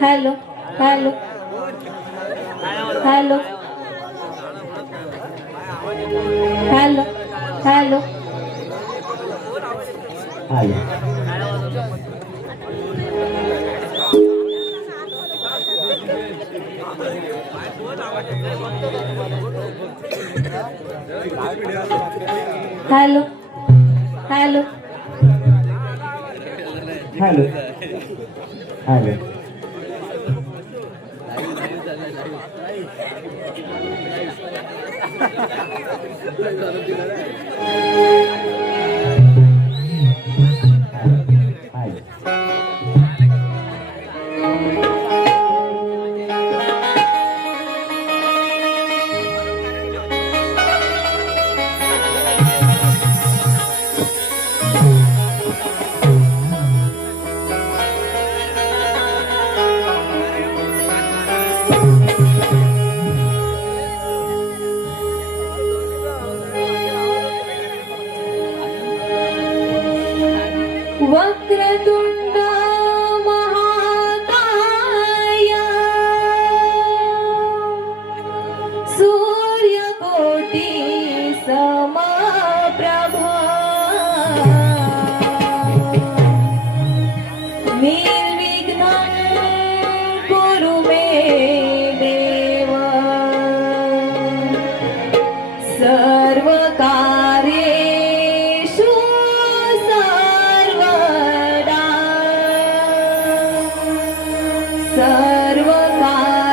Hello hello hello hello hello hello hello hello hello वक्रतुंड महाकाय सूर्यकोटि समप्रभा निर्विघ्नं कुरु मे देव सर्वकार्येषु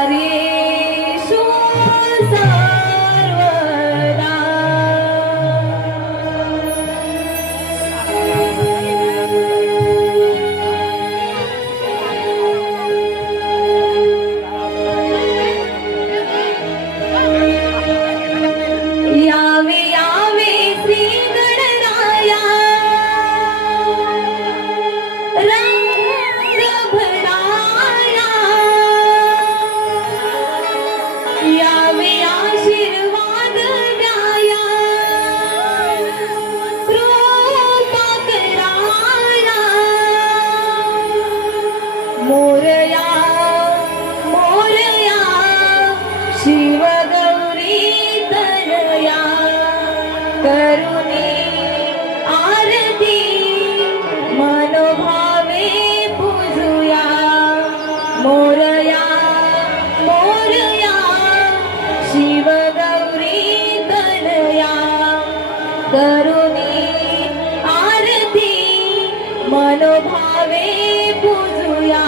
सर्वकार्येषु सर्वदा यावे यावे श्री गणराया रंग भराया यावे आशीर्वाद द्याया कृपा कराया मोरया मोरया शिव गौरी तनया करुणी आरती मनोभावे पूजुया मोरया मोरया शिव गौरी तनया करुणी आरती मनोभावे पूजुया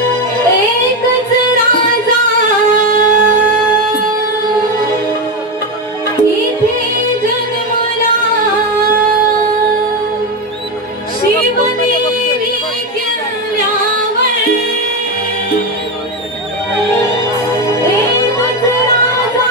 एकच राजा इथे जन्मला शिवनेरी किल्ल्यावर एकच राजा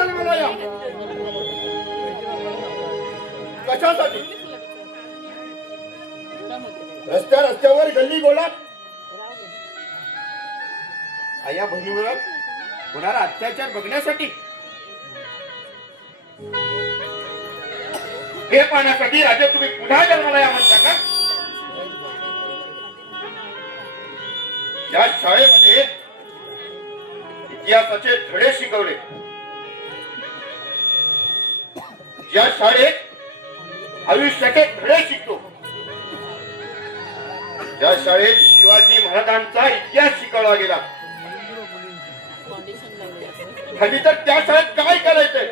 जन्माला या. कशासाठी? रस्त्यावर गल्ली गोळात आया बहिणीवर होणारा अत्याचार बघण्यासाठी, हे पाहण्यासाठी राजे तुम्ही पुन्हा जन्माला या म्हणता का? या शाळेमध्ये इतिहासाचे धडे शिकवले, ज्या शाळेत आयुष्याचे धडे शिकतो, ज्या शाळेत शिवाजी महाराजांचा इतिहास शिकवला गेला, हल्ली तर त्या शाळेत काय करायचंय?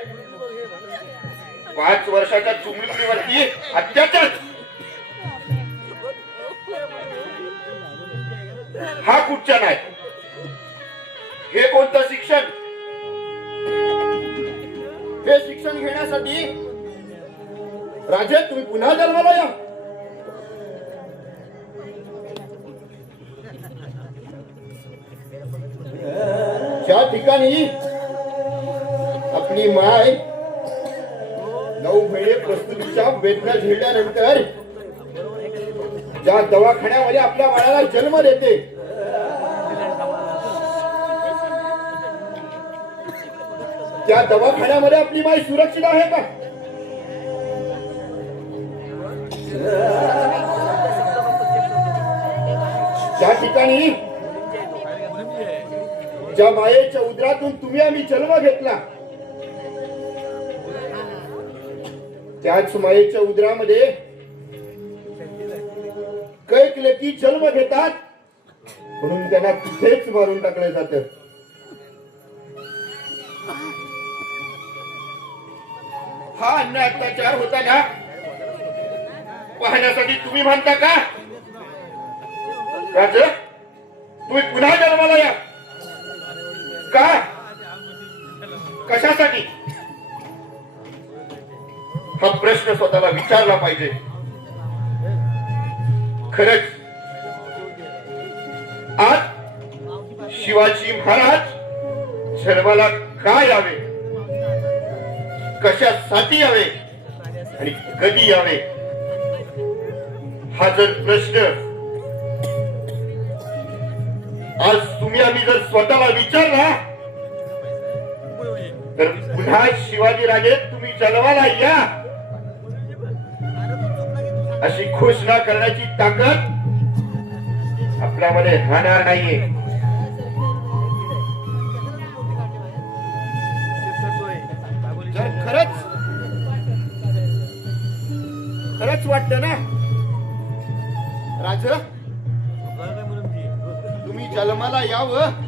5 वर्षाच्या चुमडीवरती अत्याचार. हा कुठच्या नाही, हे कोणतं शिक्षण? हे शिक्षण घेण्यासाठी राजे तुम्ही पुन्हा जन्माला या. ज्या ठिकाणी आपली माय 9 महिने प्रसूतीच्या वेदना झेलल्यानंतर ज्या दवाखान्यामध्ये आपल्या बाळाला जन्म देते, त्या दवाखान्यामध्ये आपली माय सुरक्षित आहे का? ज्या ठिकाणी ज्या मायेच्या उदरातून तुम्ही आम्ही जन्म घेतला, त्याच मायेच्या उदरामध्ये कैक लेकी जन्म घेतात म्हणून त्यांना तिथेच मारून टाकलं जातं. हा अन्याय अत्याचार होता ना पाहण्यासाठी तुम्ही म्हणता का? राजे तुम्ही पुन्हा जन्माला या. का? कशासाठी? हा प्रश्न स्वतःला विचारला पाहिजे. खरंच आज शिवाजी महाराज जन्माला का यावे, कशासाठी यावे आणि कधी यावे, हा जर प्रश्न आज तुम्ही आम्ही जर स्वतःला विचारला तर पुन्हा शिवाजी राजे तुम्ही जन्माला या अशी घोषणा करण्याची ताकद आपल्यामध्ये राहणार नाहीये. जर खरंच वाटतं ना राज तुम्ही जन्माला यावं,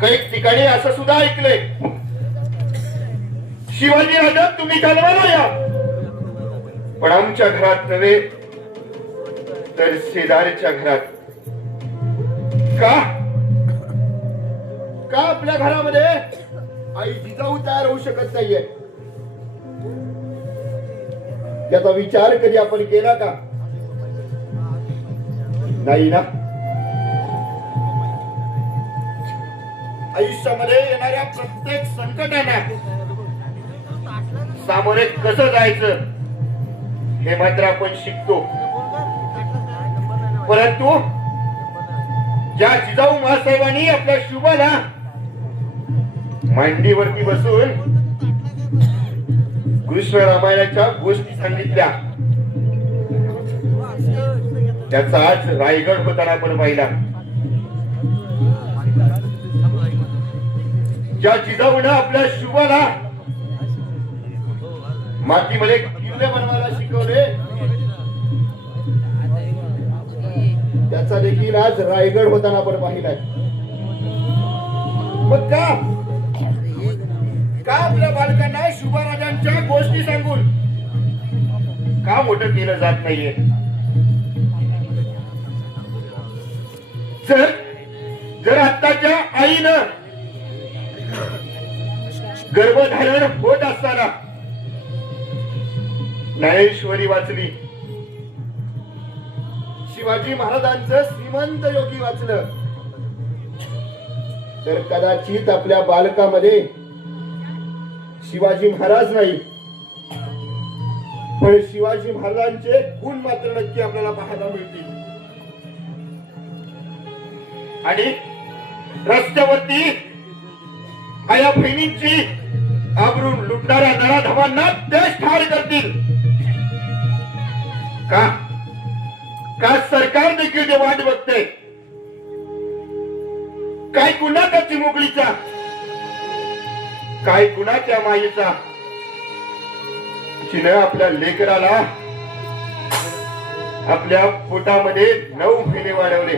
काही ठिकाणी असं सुद्धा ऐकलंय, शिवाजी राजा तुम्ही जन्माला या, पण आमच्या घरात नव्हे तर शेजारच्या घरात. का? का आपल्या घरामध्ये आई जिजाऊ तयार होऊ शकत नाहीये? याचा विचार कधी आपण केला का? नाही ना. आयुष्यामध्ये येणाऱ्या प्रत्येक संकटांना सामोरे कसं जायचं हे मात्र आपण शिकतो, परंतु ज्या जिजाऊ महासाहेबांनी आपल्या शुभाला मांडीवरती बसून कृष्ण रामायणाच्या गोष्टी सांगितल्या, त्याचा आज रायगड होताना आपण पाहिला. ज्या जिजाऊनं आपल्या शुभाला मातीमध्ये किल्ले बनवायला शिकवले, त्याचा देखील आज रायगड होताना आपण पाहिलाय. मग का आपल्या बालकांना शुभाराजांच्या गोष्टी सांगून का मोठं केलं जात नाहीये? जर आत्ताच्या आईनं गर्भधारण होत असताना ज्ञानेश्वरी वाचली, शिवाजी महाराजांचं श्रीमंत योगी वाचलं, तर कदाचित आपल्या बालकामध्ये शिवाजी महाराज नाही, पण शिवाजी महाराजांचे गुण मात्र नक्की आपल्याला पाहायला मिळतील. आणि रस्त्यावरती आया बहिणींची आबरू लुटणाऱ्या नराधमांना देश ठार करतील का? का सरकार देखील ते वाट बघते? काय गुन्हा त्या चिमुकलीचा, काय गुन्हा त्या माईचा, जिने आपल्या लेकराला आपल्या पोटामध्ये 9 महिने वाढवले?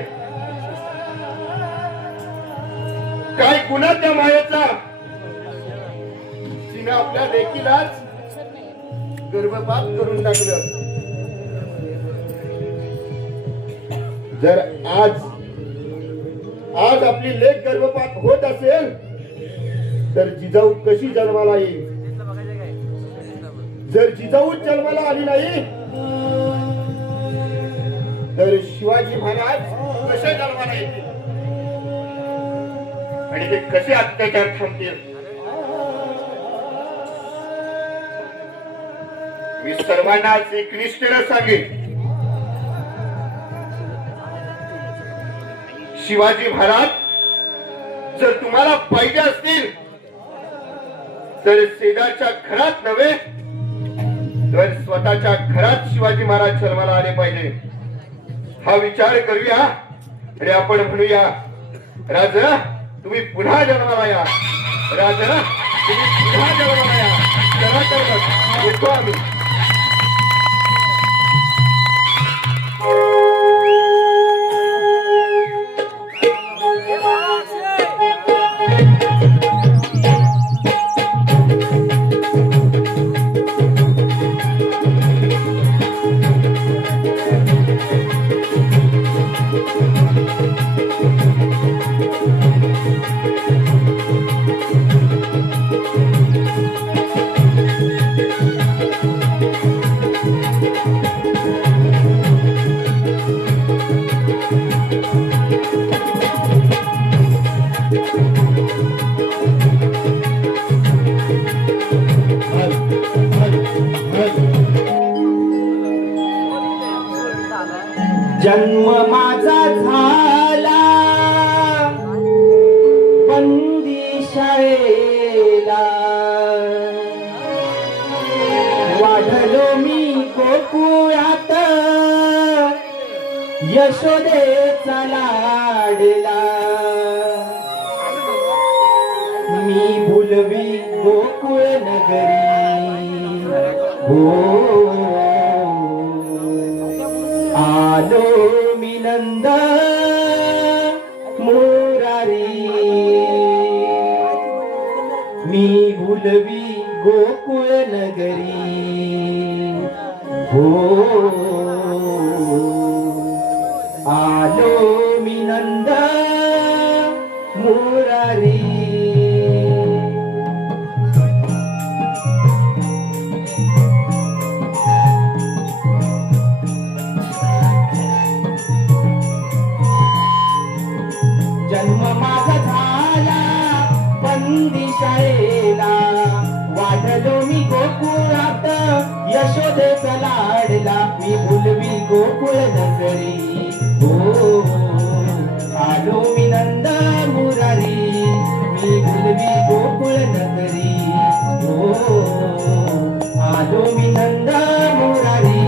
काय गुन्हा त्या मायेचा, जिने आपल्या लेकीलाच गर्भपात करून टाकलं? जर आज आपली लेक गर्भपात होत असेल तर जिजाऊ कशी जन्माला येईल? जर जिजाऊ जन्माला आली नाही तर शिवाजी महाराज कसे जन्माला येतील आणि ते कसे अत्याचार थांबतील? मी सर्वांना एकनिष्ठेने सांगेन, शिवाजी महाराज जर तुम्हाला पाहिजे असतील तर शेजारच्या घरात नव्हे तर स्वतःच्या घरात शिवाजी महाराज जन्माला आले पाहिजे. हा विचार करूया आणि आपण म्हणूया, राजा तुम्ही पुन्हा जन्माला या, राजा तुम्ही पुन्हा जन्माला या. चला तर मग येतो आम्ही. जन्म माझा झाला बंदी शाळेला, वाढलो मी गोकुळात यशोदेचा लाडला. मी भुलवी गोकुळ नगरी, हो आलो मी नंद मुरारी. मी भुलवी गोकुळ नगरी, हो आलो मी नंद मुरारी. जन्म माझा झाला बंदी शाळेला, वाढलो मी गोकुळात यशोदेचा लाडला. मी भुलवी गोकुळ नगरी, हो आलो मी नंद मुरारी. मी भुलवी गोकुळ नगरी, हो आलो मी नंद मुरारी.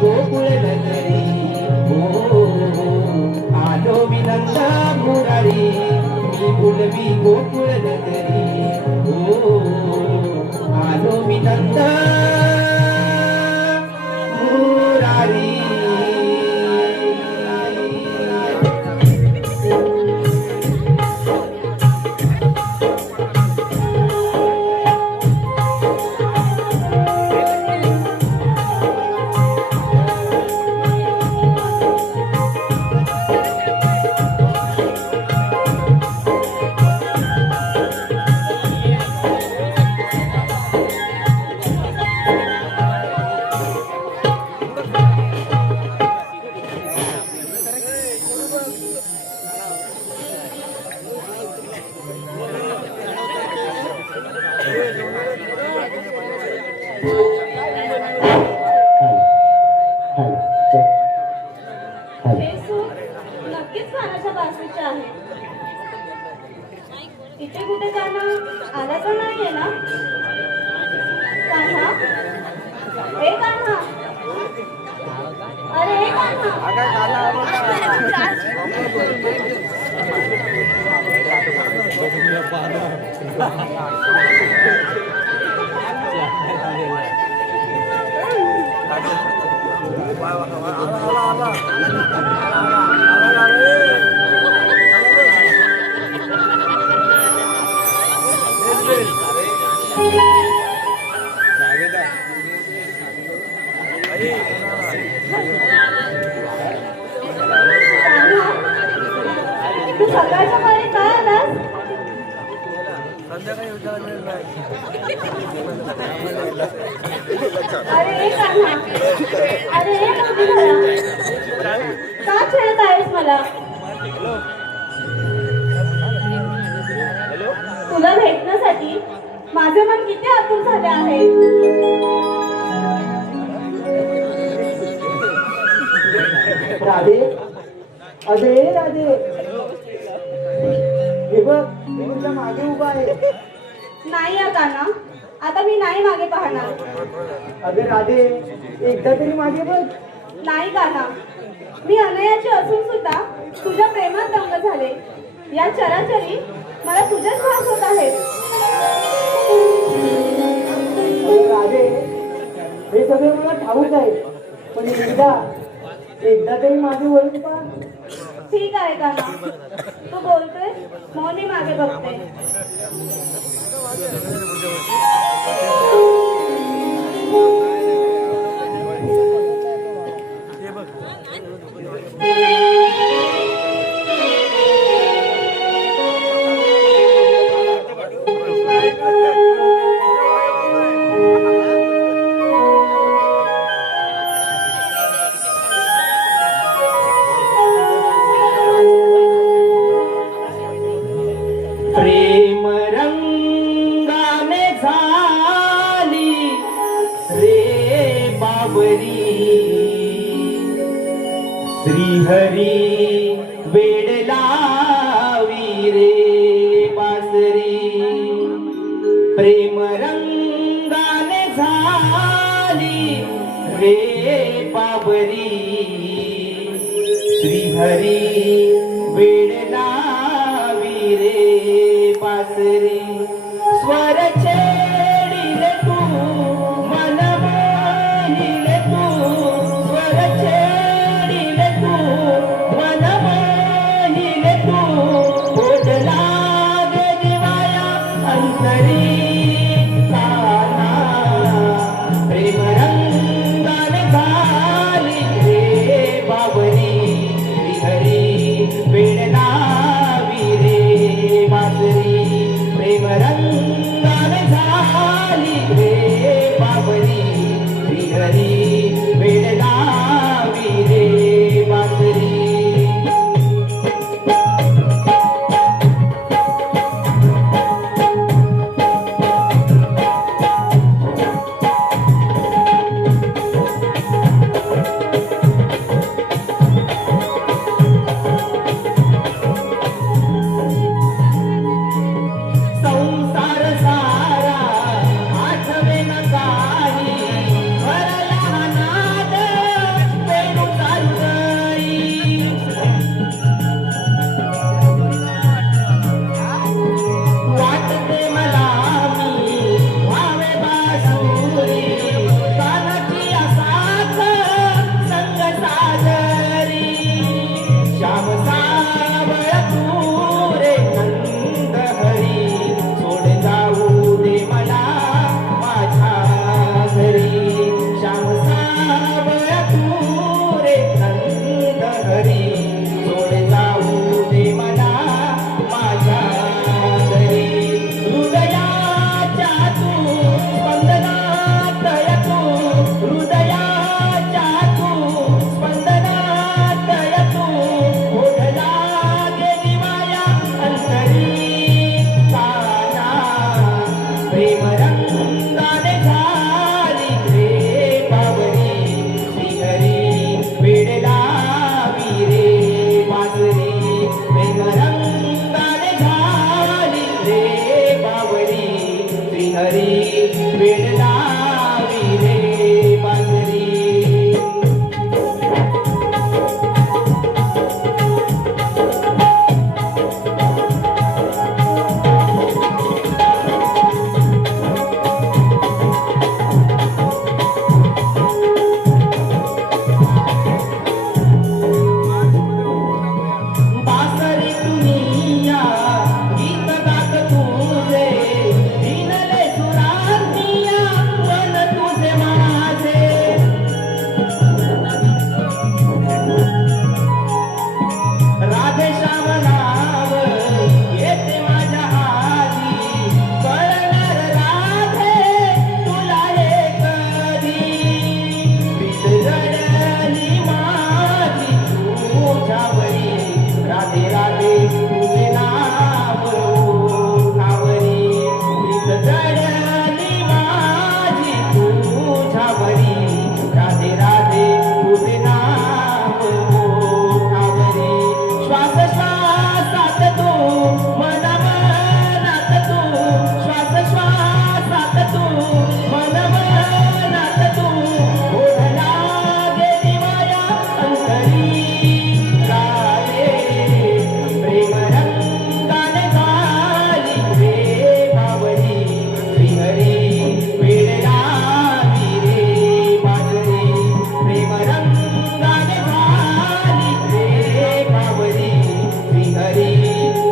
गोकुळ नगरी. हो आलो मी नंद मुरारी, मी बोलवी गोकुळ नगरी. हो आलो मी नंद मुरारी. हे सूर नक्कीच कानाच्या बाजूचे आहे. इथे कुठे काना आला तर नाहीये ना? कान्हा, ए कान्हा, अरे ए कान्हा. तू सकाळच्या काळी काय आलास? अरे ए कान्हा, अरे ए मुरलीधरा, का खेळत आहेस मला? तुला भेटण्यासाठी माझे मन किती आतुर झाले आहे. राधे, अरे राधे, हे बघ मी तुझ्या मागे उभा आहे. नाही या कान्हा, आता मी नाही मागे पाहणार. अगं राधे, एकदा तरी मागे बघ. नाही कान्हा, मी अनयाची असून सुद्धा तुझ्या प्रेमात दंग झाले. या चराचरी मला तुझ्याच भास होत आहेत. राधे, हे सगळे मला ठाऊक आहे, पण एकदा तरी माझे वळून पहा. ठीक आहे कान्हा, तू बोलतोय म्हणून मी मागे बघते. प्रेम रंगाने झाली रे बाबरी, श्रीहरी वेड लावी रे बासरी. प्रेम रंगाने झाली रे बाबरी, श्रीहरी वेड लावी रे बासरी. स्वर छेडिले तू मन मोहिले तू, स्वर छेडिले तू मन मोहिले तू. ओढ लागे दिवाया अंतरी कान्हा, प्रेम रंगाने झाली रे बाबरी, श्रीहरी वेड लावी रे बासरी. प्रेम रंगाने झाली रे बाबरी, श्रीहरी वेड लावी रे बासरी. संसार सारा आठवला प्रेम रंगाने झाली रे बाबरी श्रीहरी वेड लावी रे बाजरी प्रेम रंगाने झाली रे बाबरी श्रीहरी वेड लावी रे बाजरी बासरी दुनिया गीत गात तुझे दिनले सुरांतिया मन तुझे माझे राधे श्याम नाव येते माझ्या हाती कळणार राधे तुला हे कधी प्रीत जडली माझी तुझ्यावरी राधे राधे तुझे नाव ओठावरी प्रीत जडली माझी तुझ्यावरी राधे राधे तुझे नाव ओठावरी श्वास श्वासात तू मन मनात तू श्वास श्वासात तू मन मनात तू ओढला गेली माया अंतरी राधे प्रेम रंगाने झाली रे बावरी श्रीहरी वेड लावी रे बाजरी प्रेम रंगाने झाली रे बावरी श्रीहरी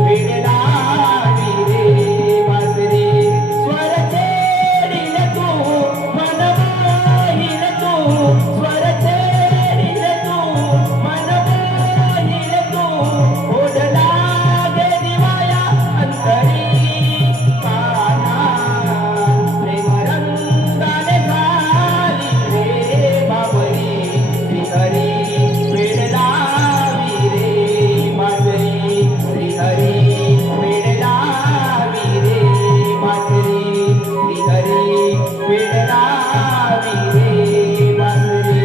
वेड लावी रे बाजरी स्वर छेडिल तू मन मोहिल तू स्वर छेडिल तू मन मोहिल तू ओढला गेली माया अंतरी काना प्रेम रंगाने झाली रे बाबरी श्रीहरी वेड लावी रे बाजरी श्रीहरी वेड लावी रे बाजरी श्रीहरी वेड लावी रे बाजरी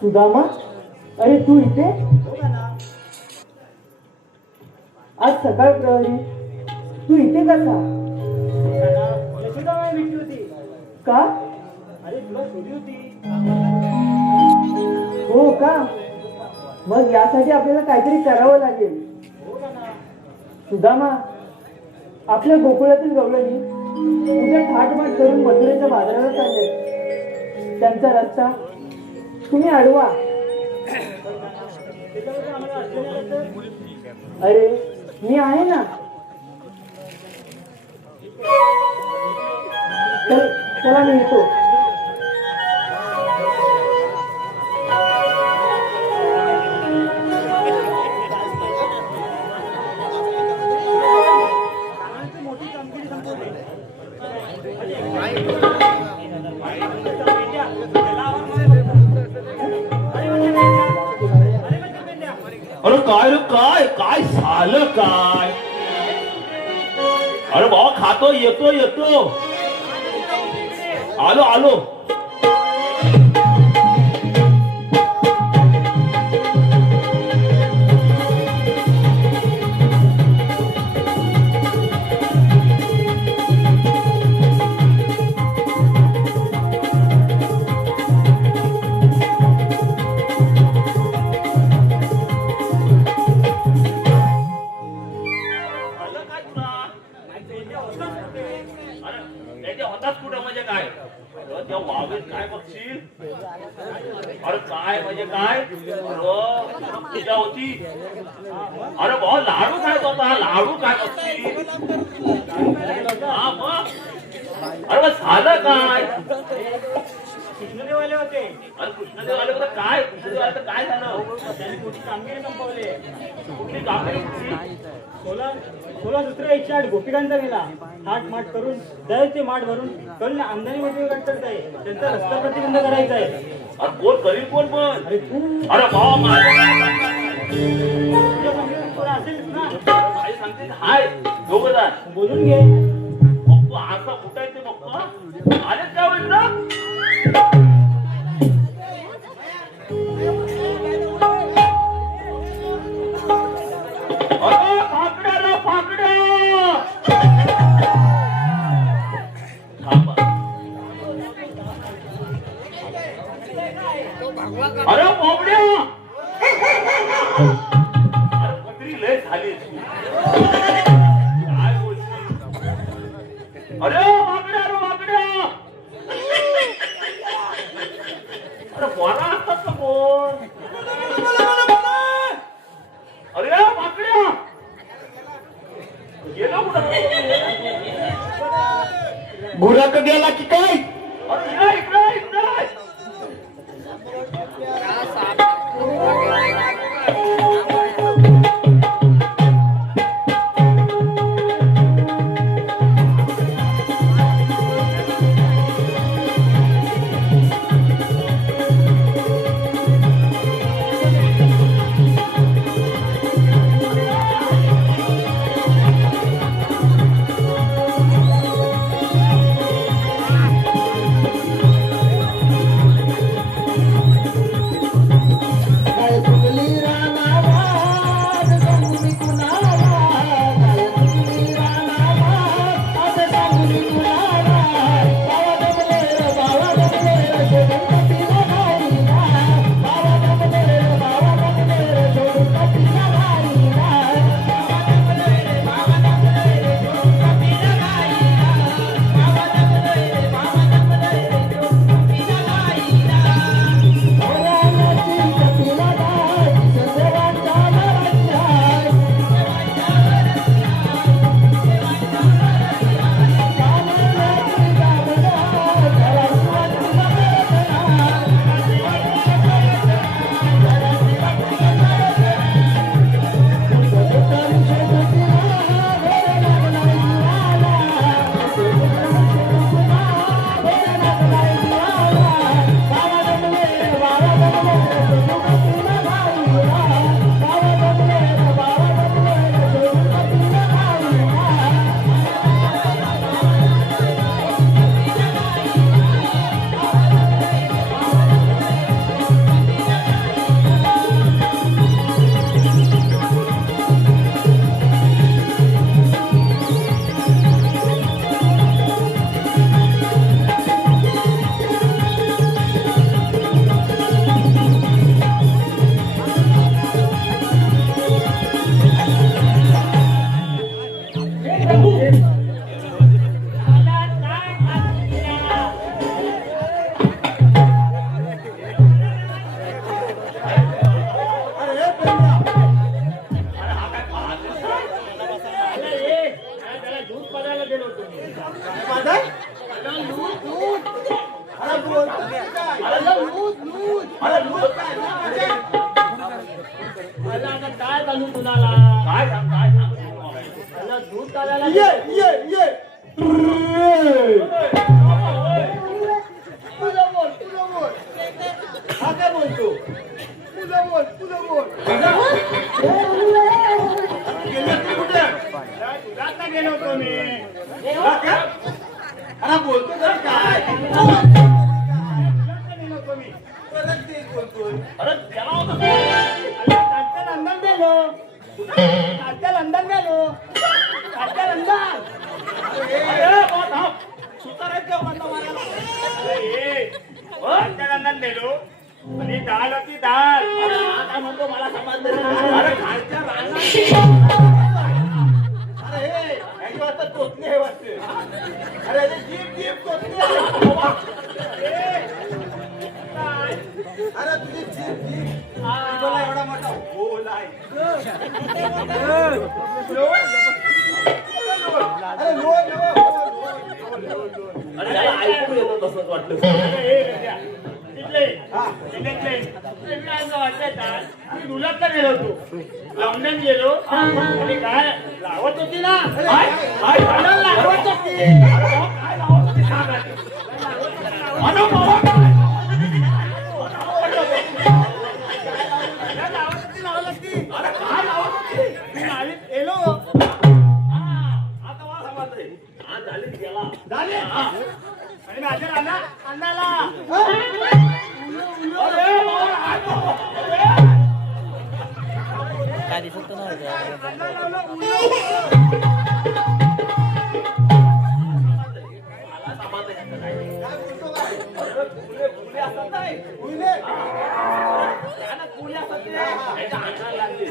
सुदामा अरे तू इथे आज सकाळ प्रहरी तू इथे कसा का अरे तुला शोधली होती. हो का मग यासाठी आपल्याला काहीतरी करावं लागेल. हो ना. सुदामा आपल्या गोकुळातील गवळणी उद्या थाटमाट करून मथुरेच्या बाजाराला चालले. त्यांचा रस्ता तुम्ही अडवा. त्याच्याबद्दल आम्हाला अडचण आहे. अरे मी आहे ना. चला मी येतो. मोठी कामगिरी संपवली. अरे काय रे काय काय झालं काय. अरे भाऊ खातो येतो येतो आलो आलो. अरे काय म्हणजे काय पूजा होती. अरे भाऊ लाडू खायचा होता. लाडू काय बघशील. हा मग अरे मग झालं काय? कृष्णदेव आले होते. अरे कृष्णदेव आले होते काय? कृष्णदेव आले तर काय झालं? त्यांनी मोठी कामगिरी संपवली. कुठली कामगिरी कुठली? 16 दुसऱ्या 108 गोपिकांचा गेला. थाट माट करून दयाचे माठ भरून कल आमदानी मध्ये करतात आहे. त्यांचा रस्ता प्रतिबंध करायचा आहे. अरे कोण करील कोण पण? अरे तू अरे भावा माझ्या तुझ्या कंपनीत कोण असेल ना, आई सांगते हाय दोघं जण. बोलून घे. बघतो आता कुठं आहे ते बघतो. आलेच का मित्र? अरे फाकड्या रे फाकड्या. थांबा. अरे बोबड्या. अरे पत्री लय झाली. काय बोलशील? अरे वाकड्या रे वाकड्या. अरे बरा असतात का कोण? अरे वाकड्या गेला कुठं? गुराक गेला की काय? अरे इकडे इकडे. काय सांगू तुला? काय सांग काय सांग. त्याला दूध काढायला ये ये ये तुझा बोल तुझा बोल. हा काय बोलतो? तुझा बोल तुझा बोल. दुधात गेलो होतो मी. अरे बोलतो तर काय? गेलो होतो मी. परत तेच बोलतोय. अरे त्याला होतं. कालच्या लंडन गेलो. कालच्या लंडन गेलो. कालच्या लंडन. अरे बा थांब. सुतार आहेत का बंदा मारायला? कालच्या लंडन गेलो. आणि डाळ होती डाळ. काय म्हणतो मला समजलं नाही. अरे खालच्या रानात. अरे हे याची वाजता तोतणी आहे वाटते. अरे याची जीप जीप तोतणी आहे. अरे तुझी जीप जीप तुला एवढा मोठा होल आहे. अरे लोन त्याला ऐकू येतं तसंच वाटतं. लंडन गेलो आणि काय लावत होती ना काय? काय झालं? लावत होती. काय लावत होती सांग आधी. अनुभव काय? अरे काय लावत होती? एलो आता मला समजलंय. हा, झाली गेला. झाले हा. आणि माझ्या अण्णाला अरे बाबा, काय तो? मला समजलं याचं काय. अरे, फुले असतात नाही. त्याला फुले असतात ते. त्याच्या अंगाला लागली.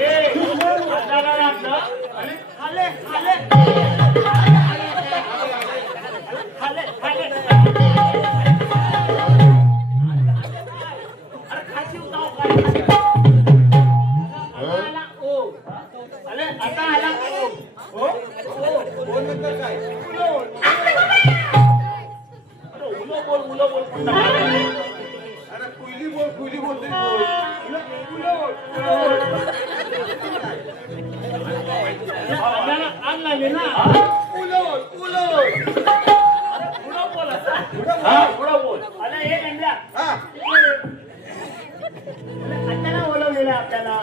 अण्णाला लागलं आणि खाले खाले खाले खाले अरे खायची उताव काय? आला ओ अरे आता आला ओ अरे उलो बोल म्हणता काय? अरे कुयली बोल तरी बोल. अण्णाला आण लागले ना पुढं बोल असं. हा, पुढं बोल. अरे हे गंड्या हा, अण्णाला बोलवलेलं आपल्याला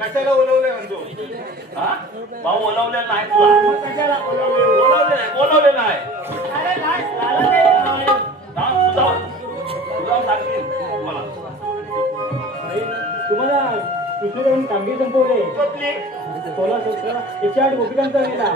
कशाला बोलवलंय म्हणतो? हा? भाऊ बोलवलेलं नाही तुला. कशाला बोलवलेलं बोलवलेलं नाही. अरे नाही झालं नाही तुला सांगतील मला. तुम्हाला कृष्णदेवांनी कामगिरी संपवले 16 108 गोपिकांचा मेला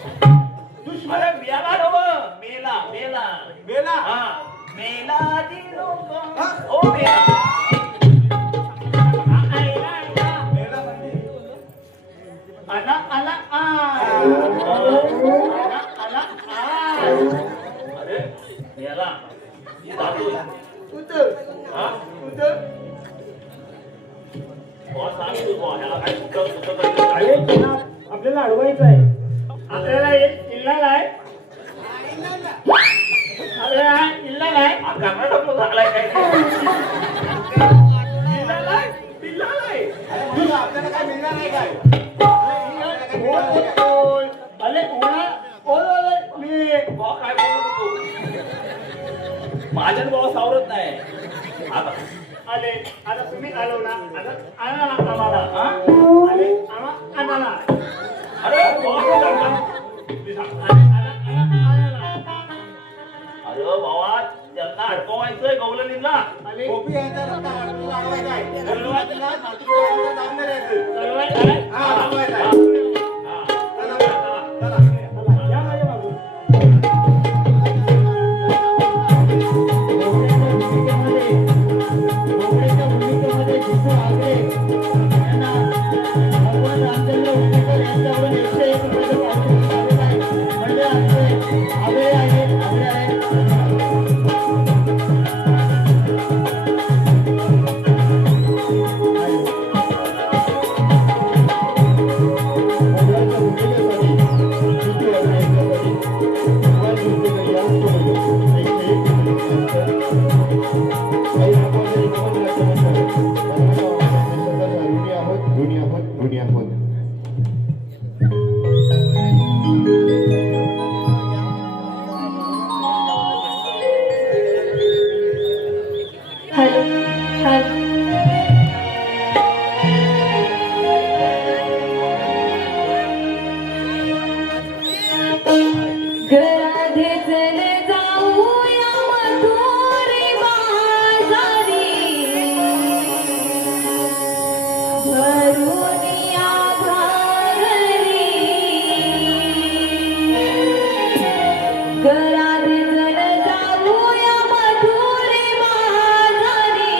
अरे मेला नव्हं. मेला. मेला? हा. मेला दी लोक. हो मेला. मेला म्हणजे? आला आला अरे मेला. जातोय. हा? बुवा सांग तू बुवा, ह्याला काय सुटं काही अरे त्यांना आपल्याला अडवायचं आहे आपल्याला एक इल्ला नाही आपल्याला इल्ला नाही कर्नाटक झालाय काय बिल्ला नाही. अरे म्हणतो आपल्याला काय मिळणार नाही काय? अरे मी बुवा काय बोलत होतो? माझ्यात बाबा सावरत नाही. आता आले आता तुम्ही आलो ना आता आणा ना आम्हाला हा? आले आम्हाला अरे बुवा काय करता? मी सांग. अरे बाबा त्यांना अडकवायचंय गवलनीला. गोपी यांचा रस्ता अडवायचा आहे. बोलवायला मातृभाषेला दाबणार आहे. चलवाय काय हा, दाबवायचा आहे. हा. चला. या माझ्या मागून भूमिकेमध्ये जिजू आगरे यांना भगवान रामचंद्र उंडेकर यांच्याकडून 101 रुपयाचं पारितोषिक आलेलं आहे. म्हणजे आमचे आगळे आहे. गराधे जल जाऊया मधुरी माझारी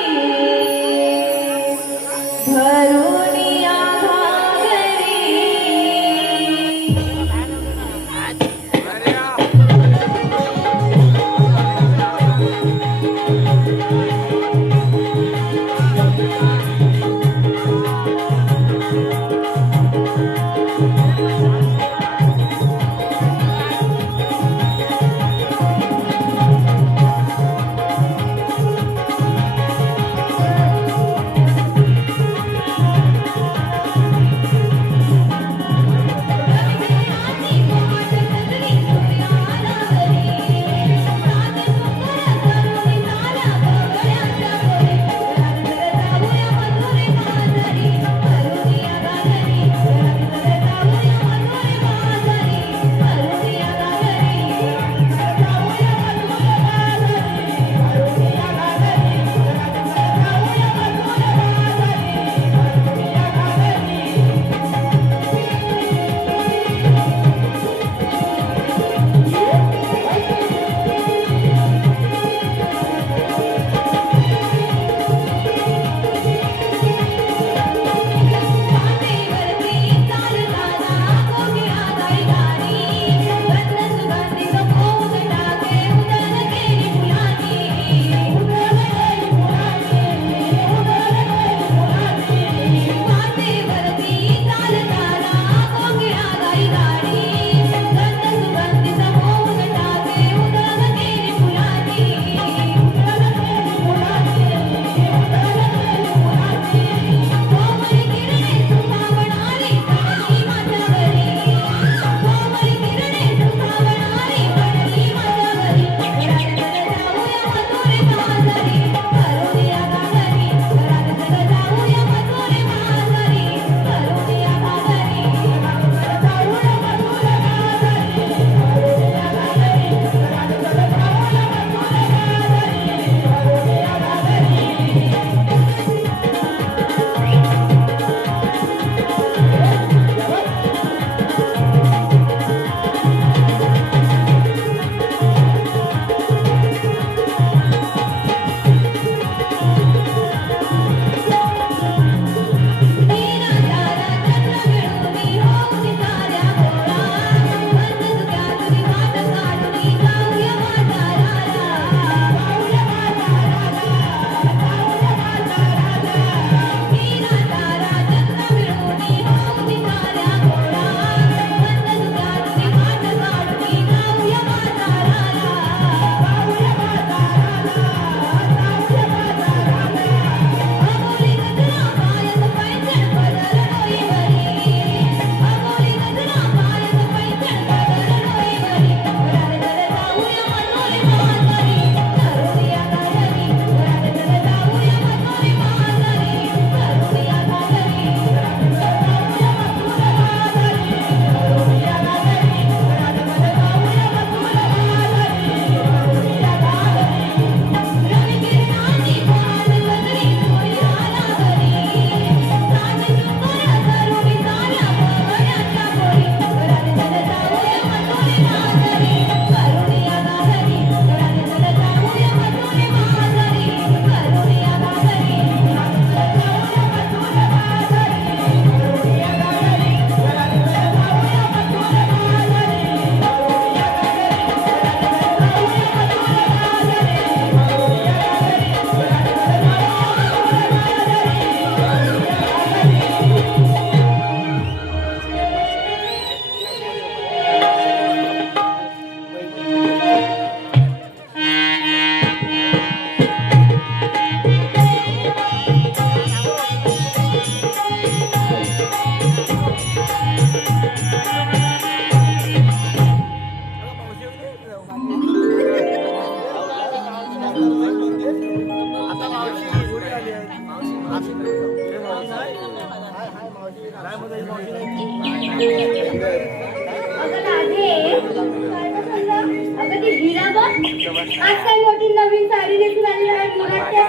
आज काय मोठी नवीन साडी नेसून आली आहे मुलाच्या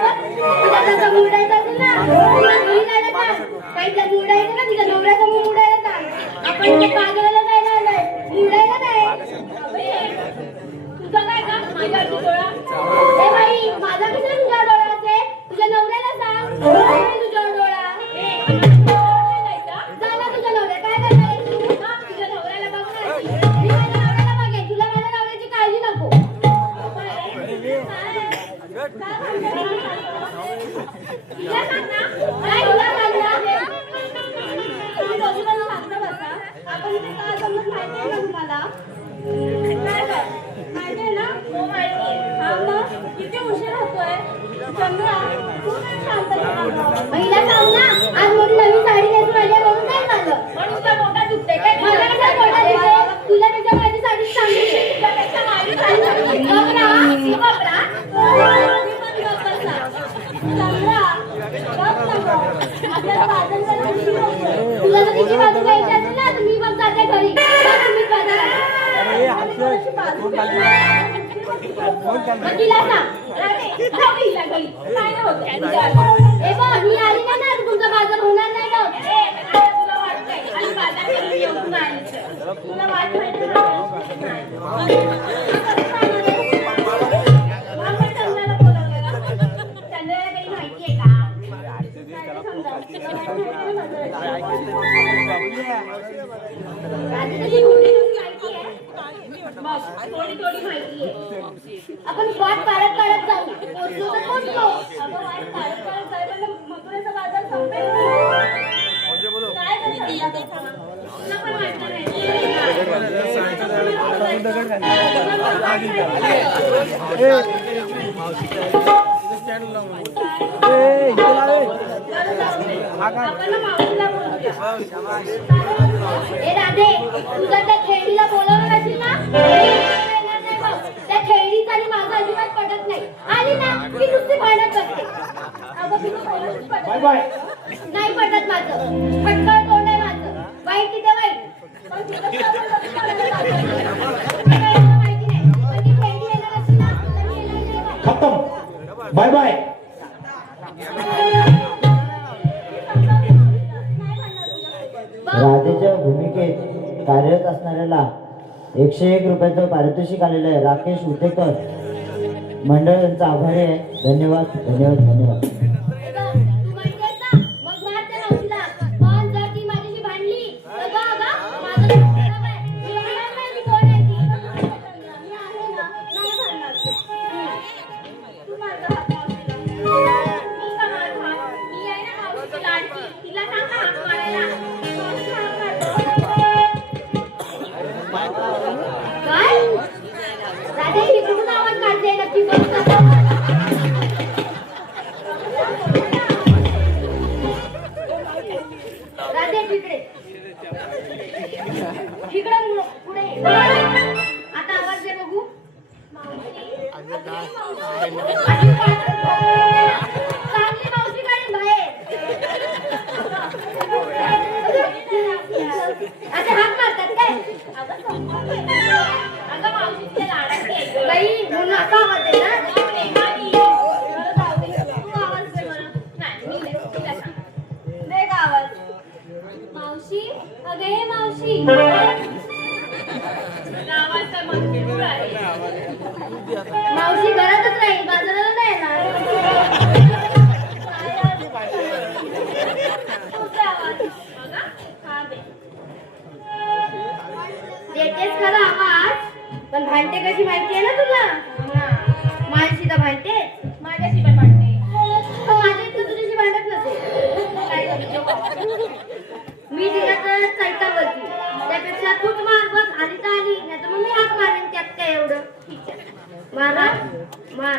तुला तसं मुडायचं असेल ना तुला घरी नाही का काही त्या मुडायचं ना तिच्या नवऱ्यासमोर मुडायला सांग आपण ते पागलाला जायला आलोय मुडायला नाही तुझं काय का माझ्या डोळा ए बाई माझा कसा तुझ्या डोळ्यात आहे तुझ्या नवऱ्याला सांग तुझ्या डोळा जा ना तुझ्या नवऱ्या काय करणार तुझ्या नवऱ्याला बघणार मी माझ्या नवऱ्याला बघेन तुला माझ्या नवऱ्याची काळजी नको तुला सांग ना काय तुला सांग ना तुम्ही दोघी पण शांत बसा आपण इथे का जमत माहिती आहे ना तुम्हाला काय गं? माहिती आहे ना हो माहिती आहे हा मग किती उशीर होतोय चंद्रा तू काय शांत बसा पहिला सांग ना आज मोठी नवीन साडी नेसून आली आहे म्हणून काय झालं म्हणून तुझा पोटात दुखते काय मला काय पोटात दुखते तुला त्याच्या माझी साडी चांगली त्यापेक्षा माझी साडी चांगली गबरा मी पण गबरा चंद्रा आपल्याला बाजार करायला उशीर होतोय तुला जर तिची बाजू घ्यायची असेल ना तर मी मग जाते घरी जा तुम्ही बाजारात मग तिला सांग राहते हिला घरी काय नाही होत ए बघ मी आली नाही ना तुमचा बाजार होणार नाही ना तुला वाटतंय आणि बाजार करून येऊन आली तुला वाट माहिती चंद्राला बोलवलं चंद्राला काही माहिती आहे का थोडी माहिती आहे आपण वाट काढत काढत जाऊ पोहोचलो तर पोहोचलो अगं वाट काढत काढत जायला मथुरेचा बाजार संपेल काय करतो तुला पण वाटतं ए राधे तुझा त्या खेळीला बोलवलं नसेल ना त्या खेळीचा आणि माझा अजिबात पटत नाही आली ना की नुसती भांडत बसते अगं मी बोलतच पटत नाही पटत माझं फटकळ तोंड आहे माझं वाईट तिथे वाईट पण माहिती नाही पण ती खेळी येणार असेल ना तर मी येणार नाही खतम बाय बाय राधेच्या भूमिकेत कार्यरत असणाऱ्याला 101 रुपयाचं पारितोषिक आलेलं आहे राकेश उतेकर मंडळ यांचा आभारी आहे धन्यवाद धन्यवाद धन्यवाद तू म्हणतेस ना मग मार त्या मावशीला पण जर ती माझ्याशी भांडली तर बघ माझं खराब आहे मी भांडणार नाही मी कोण आहे ती मी आहे ना नाही भांडणार तू माझा हात मावशीला मी का माझा हात मी आहे ना मावशीची लाडकी तिला सांग ना हात मारायला मावशी हात मारतो काय राधे इकडून आवाज काढते नक्की बघ राधे तिकडे तिकडे पुढे आता आवाज दे बघू चांगली मावशी काढून बाहेर आता हात मारतात काय अगं मावशीच्या लाडाची बाई म्हणून असा आवाज आहे ना तू आवाज दे मला नाही मी नाही तिला सांग दे का आवाज मावशी अगं हे मावशी नावाचा मंदिर आहे मावशी घरातच राहील बाजाराला नाही येणार तुझा आवाज बघा हा दे देतेस खरा आवाज पण भांडते कशी माहिती आहे ना तुला माझ्याशी तर भांडते माझ्याशी पण भांडते माझ्या इथं तुझ्याशी भांडत नसेल काय करू मी तिला तर चैतावरती त्यापेक्षा तूच मार बस आली तर आली नाही तर मग मी हात मारेन त्यात काय एवढं मारा मार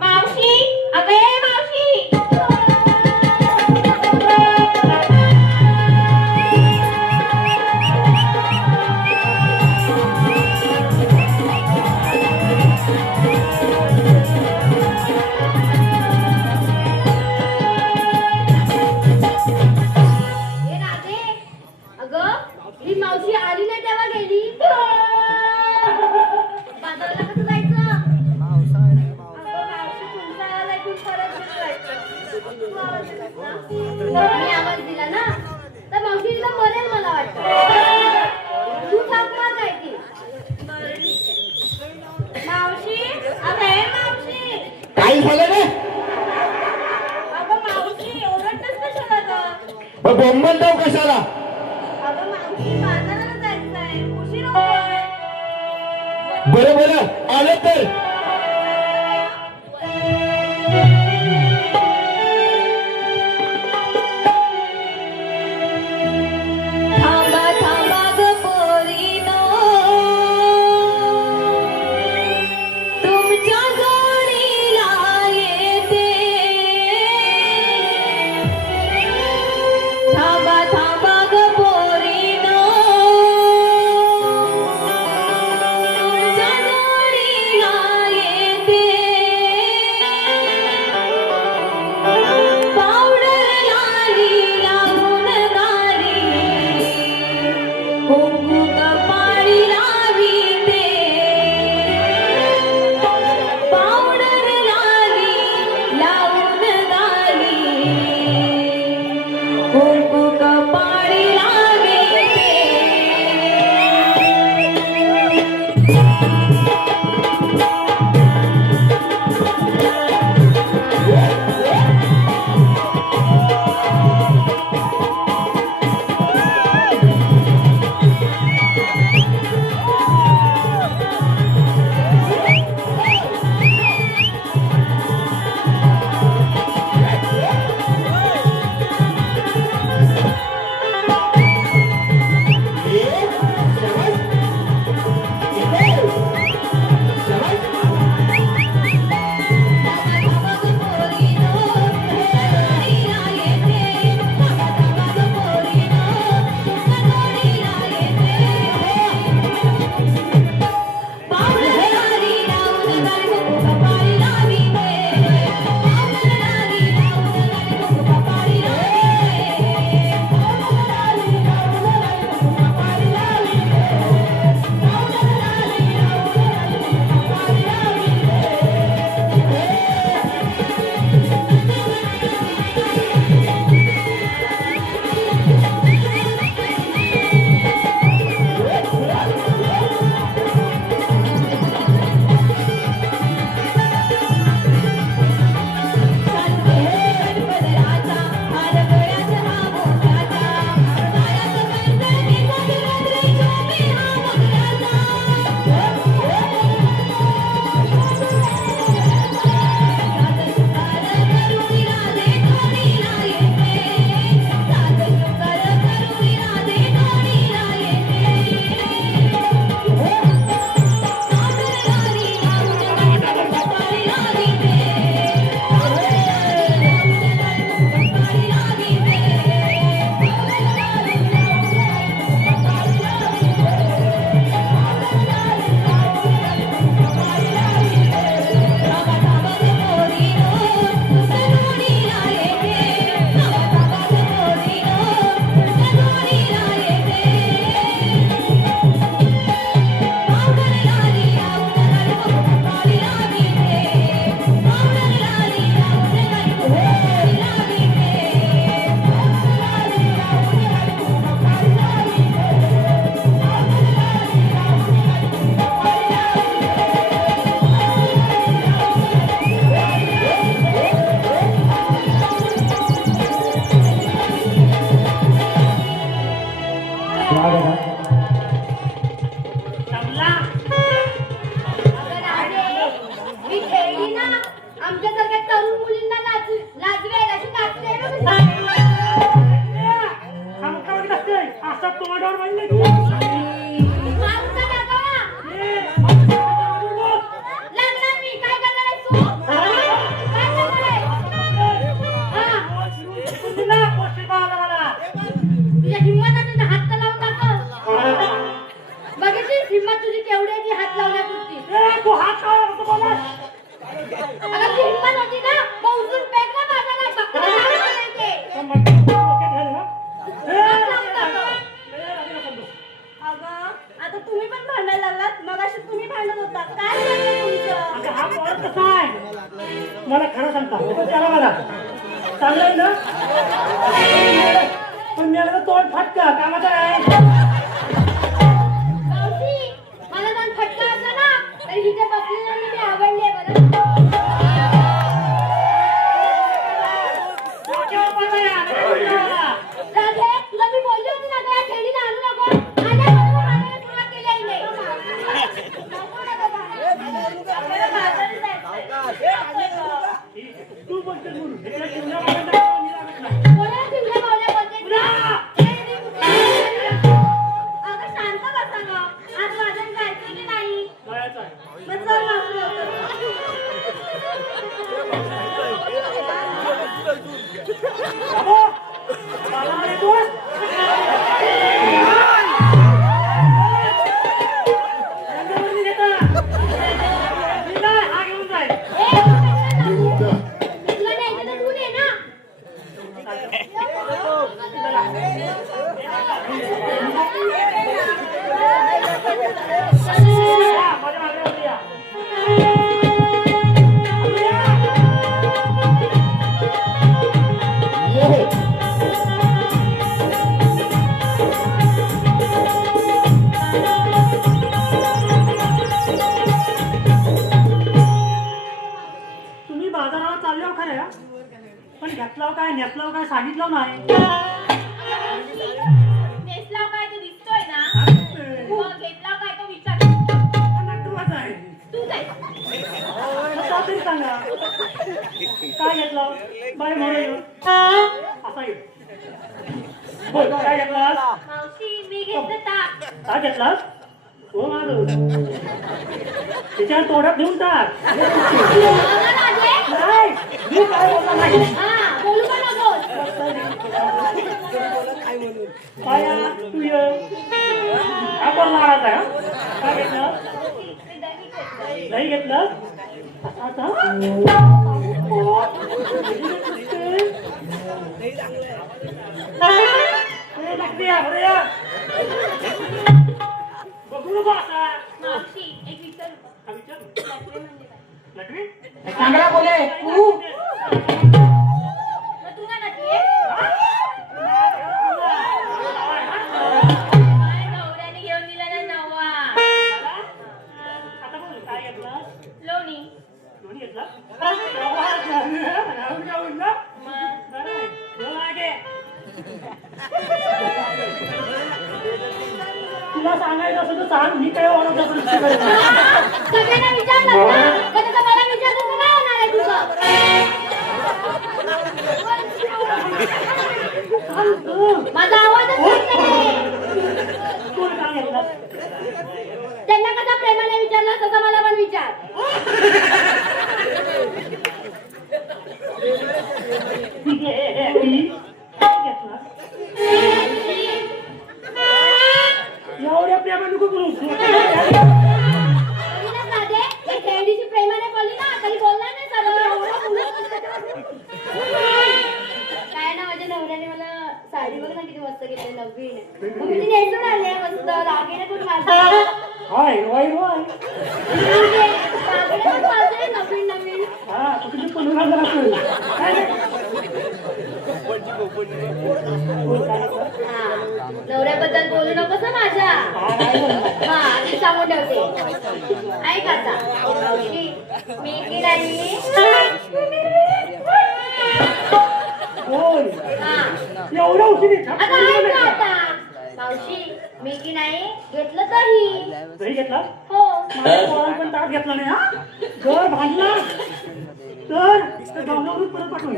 मावशी अगे मावशी मावशी आली नाही तेव्हा गेली बाजाराला कसं जायचं मी आवाज दिला ना तर मावशी तिला मरेल मला वाटतं. तू थांब मार काय ती. मावशी अरे मावशी. काही झालं रे? अगं मावशी ओरडतेस कशाला गं? मग बोंबल जाऊ कशाला? अगं मावशी बाजाराला जायचंय उशीर होतोय. बरं बरं आलं तर. थांबा थांबा ग पोरीनो तुमच्या जोडीला येते. थांबा थांबा ग पोरीनो तुमच्या जोडीला येते. पावडर लाली लावून गाली कुंकू कपाळी लाविते. पावडर लाली लावून गाली कुंकू कपाळी लाविते. मी खेळली ना आमच्यासारख्या तरुण मुलींना लाजवेल अशी नाचते लागणार मी काय करणार आहेस तू? काय करणार आहे? हा. तुझ्या हिम्मत हात तर लावून दाखव. बघितली हिम्मत तुझी केवढी आहे ती हात लावण्यापुरती. अगं ती हिम्मत होती ना मग उचलून फेक ना माझ्याला बघता अगं आता तुम्ही पण भांडायला लागलात. मगाशी तुम्ही भांडत होता. काय झालं तुमचं? मला खरं सांगता त्याला मला चांगलं आहे ना? पण मिळालं तोंड फटका कामाचा आहे. मावशी, मला जर फटका असला ना तर हिच्या पत्नीला मी आवडले बरं. राधे, तुला मी बोलली होती ना त्या खेळीला आणू नको. आल्याबरोबर भांडायला सुरुवात केली आईने. नको ना गं भांडायला. आपल्याला बाजारात जायचंय. तू बोलते म्हणून इकडे ठेवण्यामध्ये मी लागत नाही. कोणाला ठेवलं पावल्या बोलते? अगं शांत बसा गं. आज वाजत जायचंय की नाही? गळ्याचा आहे. मग चल मावशी लवकर. बाबा, मला आणि तू? रंगावरती घेता. मी नाही, हा घेऊन जाईल. तुला न्यायचं तर तू दे ना. हा, माझ्या मागे या. तुम्ही बाजारावर चालले हो खऱ्या, पण घेतलं काय नेसलं काय सांगितलं नाही. नेसला काय तो दिसतोय ना. मग घेतला काय तो विचार. नाटकवाच आहे. तू काय? कसा तरी सांगा काय घेतलं बाय म्हणून असा येईल. बोल काय घेतलास? मावशी मी घेतलं ताक. काय घेतलास? हो मारू त्याच्या तोड्यात घेऊन टाक. बघा राजे. नाही मी काय बोलला नाही. हा बोलू पण नकोस. काय तू ये आपण महाराज आहे. काय घेतलं? नाही घेतलं आता बघू नको आता. मावशी एक विचार. हा विचार. लटवे म्हणजे काय? लटवी? चांगला बोले तू मग तू काय नटली काय नवऱ्याने घेऊन दिला ना नवा. आता बोल काय घेतलं? लोणी. दोन्ही घेतला? राहून जाऊन ना? मग बरं आहे. बोल मागे. तुला सांगायचं असं तर सांग. मी काय ओळख जबरदस्ती करेन. सगळ्यांना विचारलं ना. कधी तर मला विचारलं तर काय होणार आहे तुझं? सांग तू. माझा आवाजच येत नाही. तू काय घेतलं? त्यांना कसा प्रेमाने विचारलं तसं मला पण विचार. ठीक आहे. काय घेतलं? एवढ्या प्रेमाने नको बोलू. तरी ना साधे या खेळडीची प्रेमाने बोलली ना तरी बोलणार नाही काय ना माझ्या नवऱ्याने मला साडी बघ ना किती मस्त घेतली नवीन. मग मी ती नेसून आले मस्त दागिने पण माझे. हाय वाय वाय. दागिने पण माझे नवीन नवीन. हा तुझी पण उन्हाळा असेल. काय नाही. हा नवऱ्याबद्दल बोलू नकोस ना माझ्या. हा मी सांगून ठेवते. ऐक आता मावशी मी की नाही. बोल. हा एवढं उशिरी आता ऐक ना आता मावशी मी की नाही घेतलं दही. दही घेतला? हो माझ्या पोराला पण ताट घेतला नाही. हा जर भांडला तर डोंगरावरून परत पाठवून.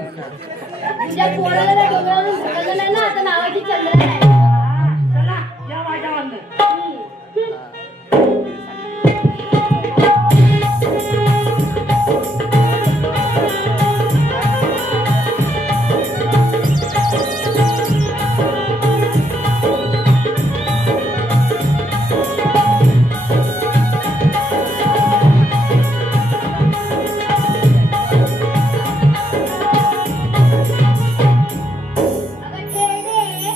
तुझ्या पोराला त्या डोंगरावरून ढकललं नाही ना आता नावाची चंद्र नाही. चला या माझ्या वांदे. अगं खेळणे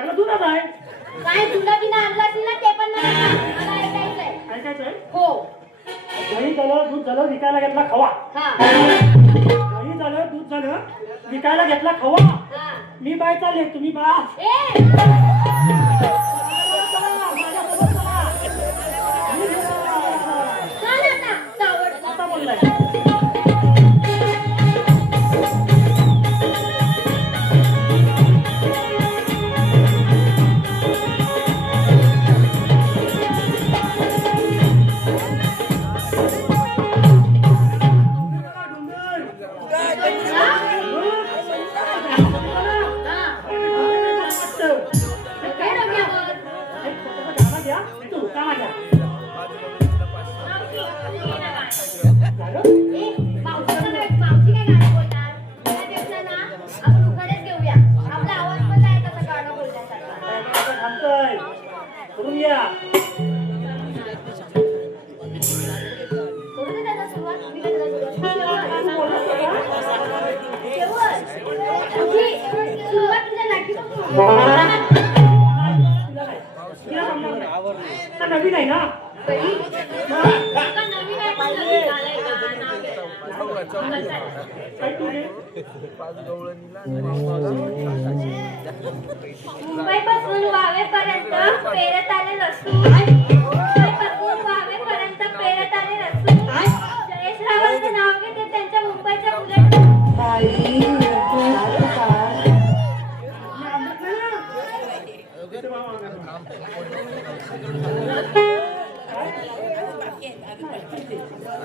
सगळं दूधच आहे. काय तुला बिना आणला असेल ना ते पण मला सांग. मला ऐकायचंय. ऐकायचंय? हो. दही झालं, दूध झालं, विकायला घेतला खवा. हा. दही झालं, दूध झालं, विकायला घेतला खवा. हा. मी बाय चालले, तुम्ही बा. ए चल आता. चावट. आता बोललाय. काय रम्यावर? गाणं घ्या, तू गाणं घ्या. ए, मावशी काय गाणं बोलणार? त्यापेक्षा ना आपण उखाणेच घेऊया. आपला आवाज पण नाही तसा गाणं बोलण्यासारखा. थांबतोय. करून घ्या. करू दे त्याचा सुरुवात. मी काय त्याचा सुरुवात? शेवट. सुरुवात तुझ्या नाटकीपासून. तिला समजणार नाही. आता नवीन आहे ना. आता नवीन आहे पण नवीन झालंय का? नाव घ्यायला. काय तू घे. मुंबईपासून वावेपर्यंत पेरत आले लसूण. मुंबईपासून वावेपर्यंत पेरत आले लसूण. जयेश रावांचं नाव घेते त्यांच्या मुंबईच्या उलट.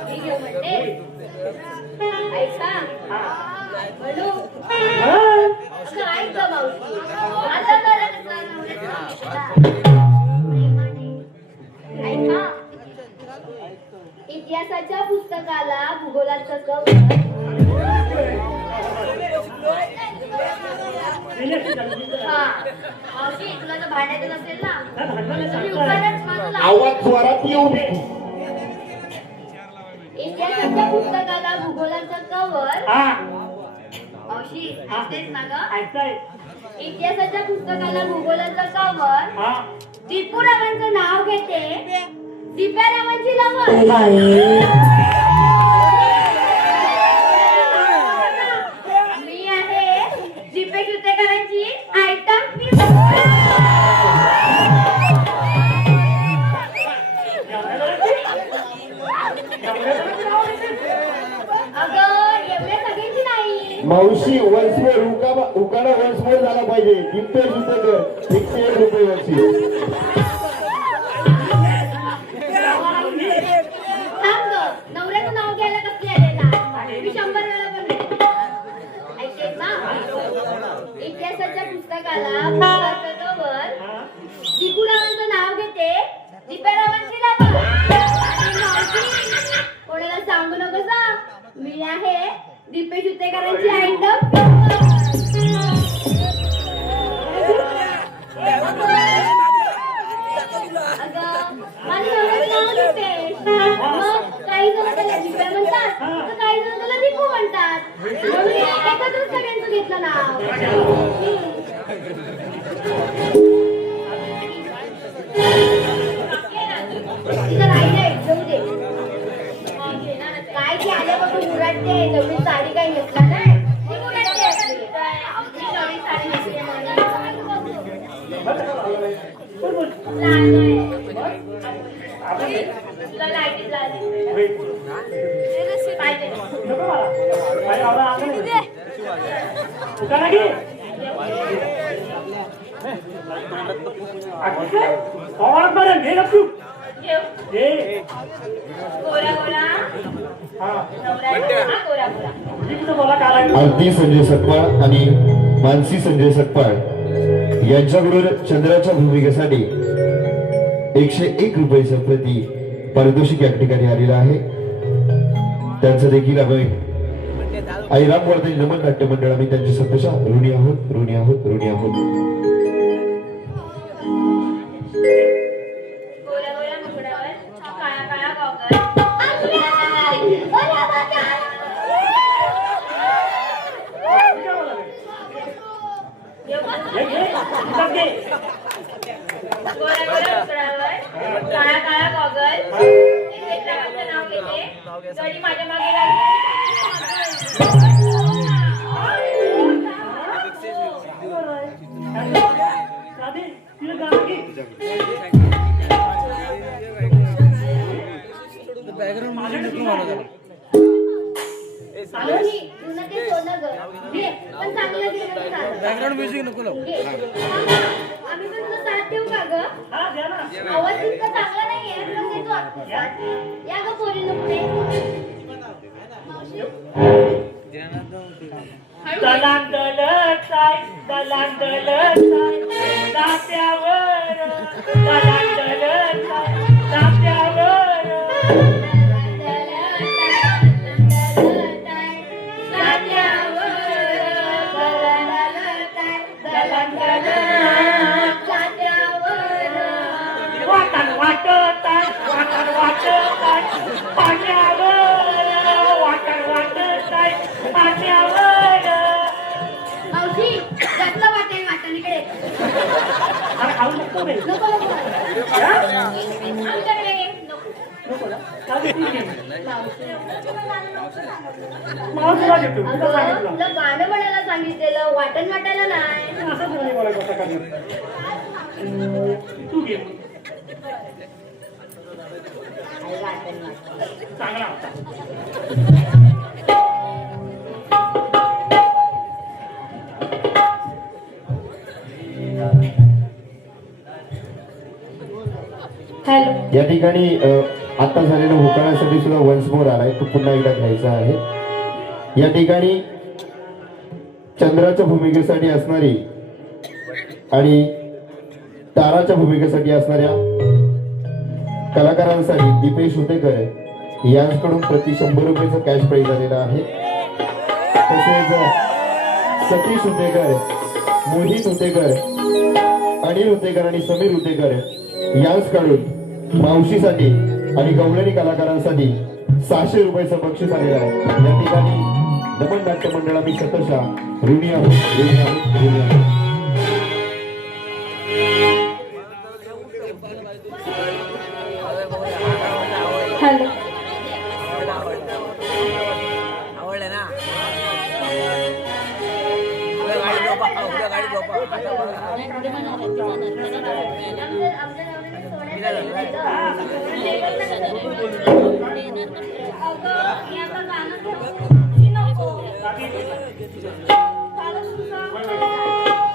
हे घेऊ म्हणते. ऐका म्हणू काय ग मावशी आता करत ऐका इतिहासाच्या पुस्तकाला भूगोलाचं कवर हा मावशी तुला तर भांडायचं नसेल ना तुम्ही उगाचच माझं आवाज जोरात येऊ दे. इतिहासाच्या पुस्तकाला भूगोलाचं कवर हा मावशी ऐकतेस ना ग ऐकताय. इतिहासाच्या पुस्तकाला भूगोलाचं कवर हा टिपूरावांचं नाव घेते दिप्यारावांची लवर मी आहे जिपे जुतेकरांची आयटम अगं एवढे सगळ्यांची नाही मावशी वंशवर उकाडा वंशवर झाला पाहिजे. दिप्ते जुतेकर 101 रुपये वर्षी. थांब ग नवऱ्याचं नाव घ्यायला कसली आलेला मी 100 वेळा पण ऐकतेस ना इतिहासाच्या पुस्तकाला भूगोलाचं कवर दिपूरावांचं नाव घेते दिप्यारावांची लवर कोणाला सांगू नकोस हं. मी आहे दीपे जुतेकरांची आयटम अगं माझं नवऱ्याचं नाव दीपेश. मग काही जण त्याला दिप्या म्हणतात तर काही जण त्याला दीपू म्हणतात म्हणून एकत्रच सगळ्यांचं घेतलं नाव तिथं राहिलंय जाऊ दे काय ती आल्यापासून उराटते नवीन साडी काही नेसला नाही ती उराटते असली. मी नवीन साडी नेसली तुला लाईटीत लागली पाहिजे नको मला. माझ्या आवडा अंगण आहे. उकाडा घे. ऐकताय? आवाज बरं घे गप्पू. घेऊ घे. गोरा गोरा हा नवरा हा गोरा गोरा मी कुठं बोला का लागलो. आरती संजय सकपाळ आणि मानसी संजय सकपाळ यांच्याकडून चंद्राच्या भूमिकेसाठी 101 रुपये प्रति पारितोषिक या ठिकाणी आलेलं आहे. त्यांचं देखील आम्ही आई राम वर्धे नमन नाट्य मंडळ आम्ही त्यांच्या सदस्या ऋणी आहोत ऋणी आहोत ऋणी आहोत. गोरा गोरा मुकुडावर काळा काळा गॉगल घे, घे. इथं घे. गोऱ्या गोऱ्या उतरावर, काळा काळा गॉगल, एक लेकराचं नाव घेते, गडी माझ्या मागे राधे, तिला गाणं घे. तुला ते सोनं ग घे, पण चांगलं घे म्हणजे चालेल. बॅकग्राऊंड म्युझिक नको लावू. घे. आम्ही पण तुला साथ देऊ का ग? हा, द्या ना. आवाज इतका चांगला नाहीये, पण देतो आता साथ. या ग पोरींनो पुढे. मावशी? हळू. दलांदलच आहे, दलांदलच आहे, तात्यावर. दलांदलच आहे, तात्यावर. वाटण वाटत आहे, वाटण वाटत आहे, पाण्यावर. वाटण वाटत आहे, पाण्यावर. मावशी जास्त वाटेल वाटणीकडे. अरे, खाऊ शकतो मी. नको नको आमच्याकडे ये. नको. नको ना? चालेल, ठीक आहे. मावशी मावशीला घेतो. तुला अगं, सांगितलं. तुला गाणं म्हणायला सांगितलेलं, वाटण वाटायला नाही. असंच नाही बोलायचं आता काही. तू घे. चांगला होता. हॅलो. या ठिकाणी आता झालेल्या हुकाण्यासाठी सुद्धा वन्स मोर आलाय, तो पुन्हा एकदा घ्यायचा आहे. या ठिकाणी चंद्राच्या भूमिकेसाठी असणारी आणि ताराच्या भूमिकेसाठी असणाऱ्या कलाकारांसाठी दीपेश हुतेकर यांच्याकडून प्रति 100 रुपयाचं कॅश प्राईज आलेलं आहे. तसेच सतीश हुतेकर, मोहित हुतेकर, अनिल हुतेकर आणि समीर हुतेकर यांच्याकडून मावशीसाठी आणि गवळणी कलाकारांसाठी 600 रुपयाचं बक्षीस आलेलं आहे. या ठिकाणी दमन नाट्य मंडळ आम्ही शतशः ऋणी आहोत, ऋणी आहोत, ऋणी आहोत. हॅलो. आवडलं ना? उद्या गाडी झोपा, उद्या गाडी झोपा. आमच्या नवऱ्याने सोन्याचं अगं, मी आता गाणं ठेवतो. नको. चालत तुझं.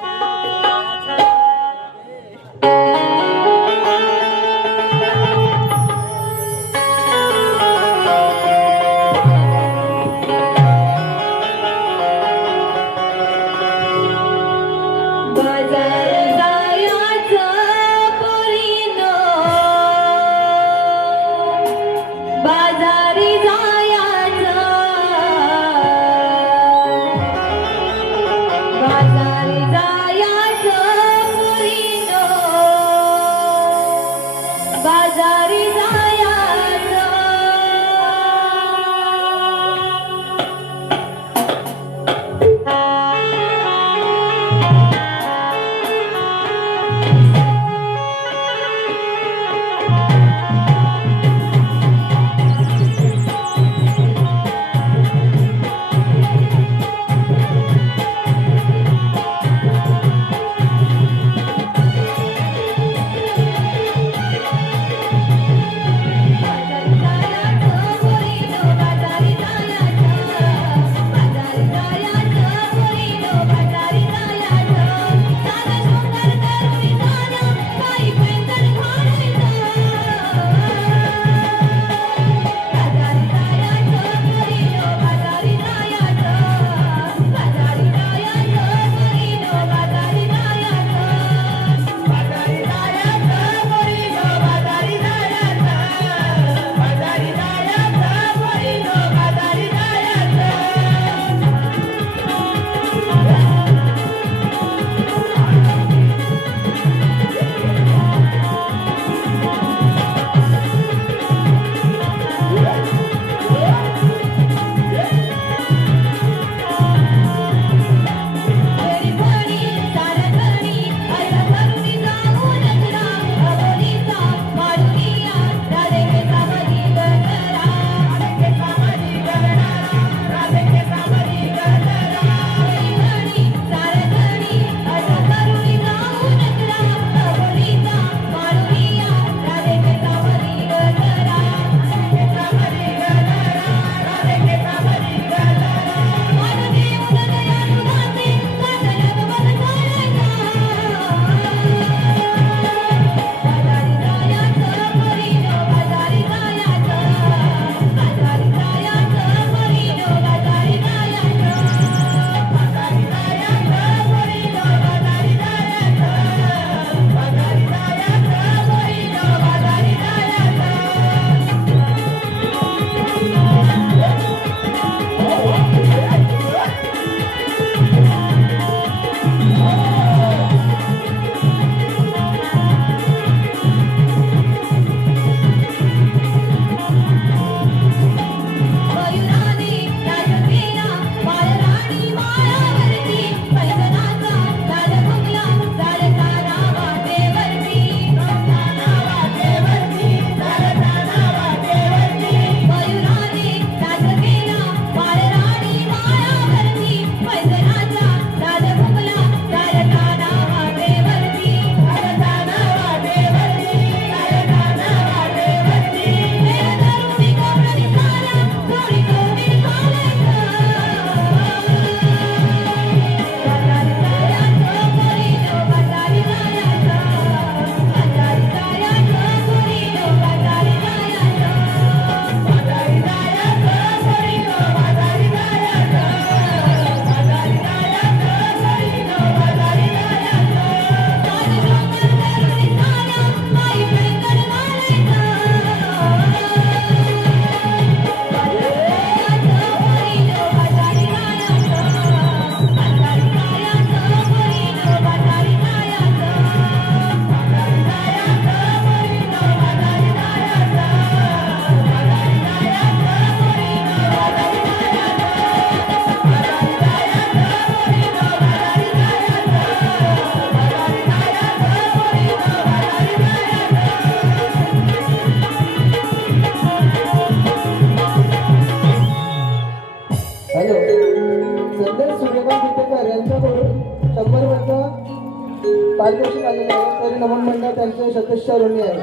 यांच्याकडून 100 रुपयाचं पारितोषिक आलेलं आहे. तरी नमन मंडळ त्यांचे सदस्य ऋणी आहे.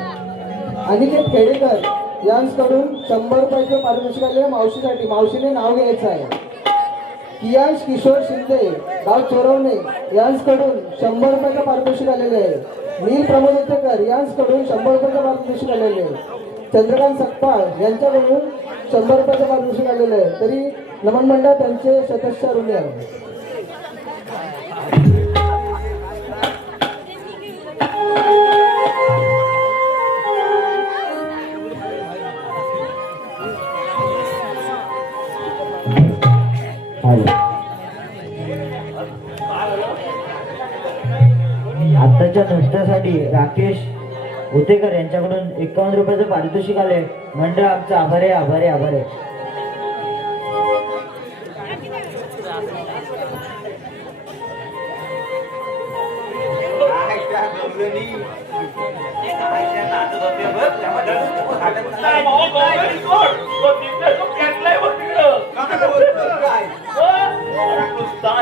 अनिकेत खेडेकर यांच्याकडून 100 रुपयाचं पारितोषिक आलेलं आहे मावशीसाठी. मावशीने नाव घ्यायचं आहे. कियांश किशोर शिंदे गाव चोरवणे यांच्याकडून 100 रुपयाचं पारितोषिक आलेले आहे. नील प्रमोद उत्तेकर यांच्याकडून 100 रुपयाचं पारितोषिक आलेले आहे. चंद्रकांत सकपाळ यांच्याकडून 100 रुपयाचं पारितोषिक आलेलं आहे. तरी नमन मंडळ त्यांचे सदस्य ऋणी आहे. आताच्या नृत्यासाठी राकेश उतेकर यांच्याकडून 51 रुपयाचं पारितोषिक आले. मंडळ आमचं आभार आहे, आभार आहे, आभार आहे. काय त्या गवळणी? काय त्या नाचत होत्या बघ, त्यामध्ये हातात नाही, भाऊ, गौरी सोड. तो तिकडे तो पेटलाय बघ तिकडं. काय बोलतो काय? अरे तू 100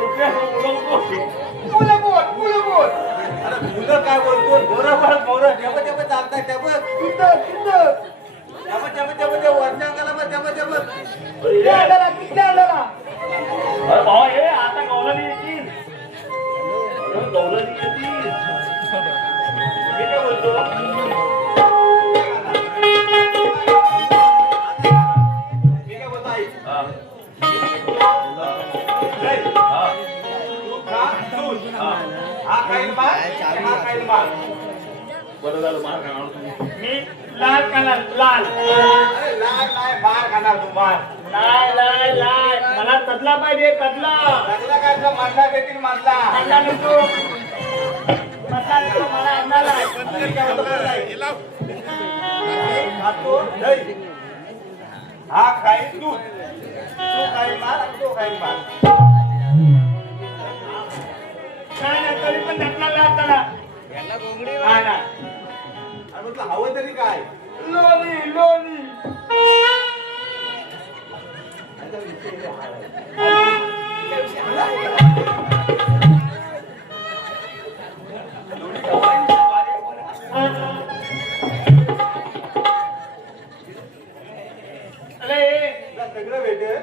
रुपये उडवतो. मुलं बोल. अरे मुलं काय बोलतो? बोरं. तेव्हा चालताय तेव्हा. तिथं. तेव्हा वर्षांगाला बघ तेव्हा. अरे भावा हे आता गौरणी येतील. गौरणी येतील. मी काय बोलतो आई? हा. तू खा, दूध. हा खाईल माल. बरं झालं मार खाणार तुम्ही. मी लाल खाणार लाल. अरे लाल मार खाणार तू मार. लाल मला कदला पाहिजे कदला. लागला काय तुला मांडा देतील मांडला. अंडा नको मला अंडाला. आणि काय होतं काय नाही. खातो दही. हा खाईल दूध. तू खाईल मार आणि तो खाईल मार. नाही तरी पण त्यातला त्याला नाही ना. आणि म्हटलं हवं तरी काय? लोणी सगळं भेटेल.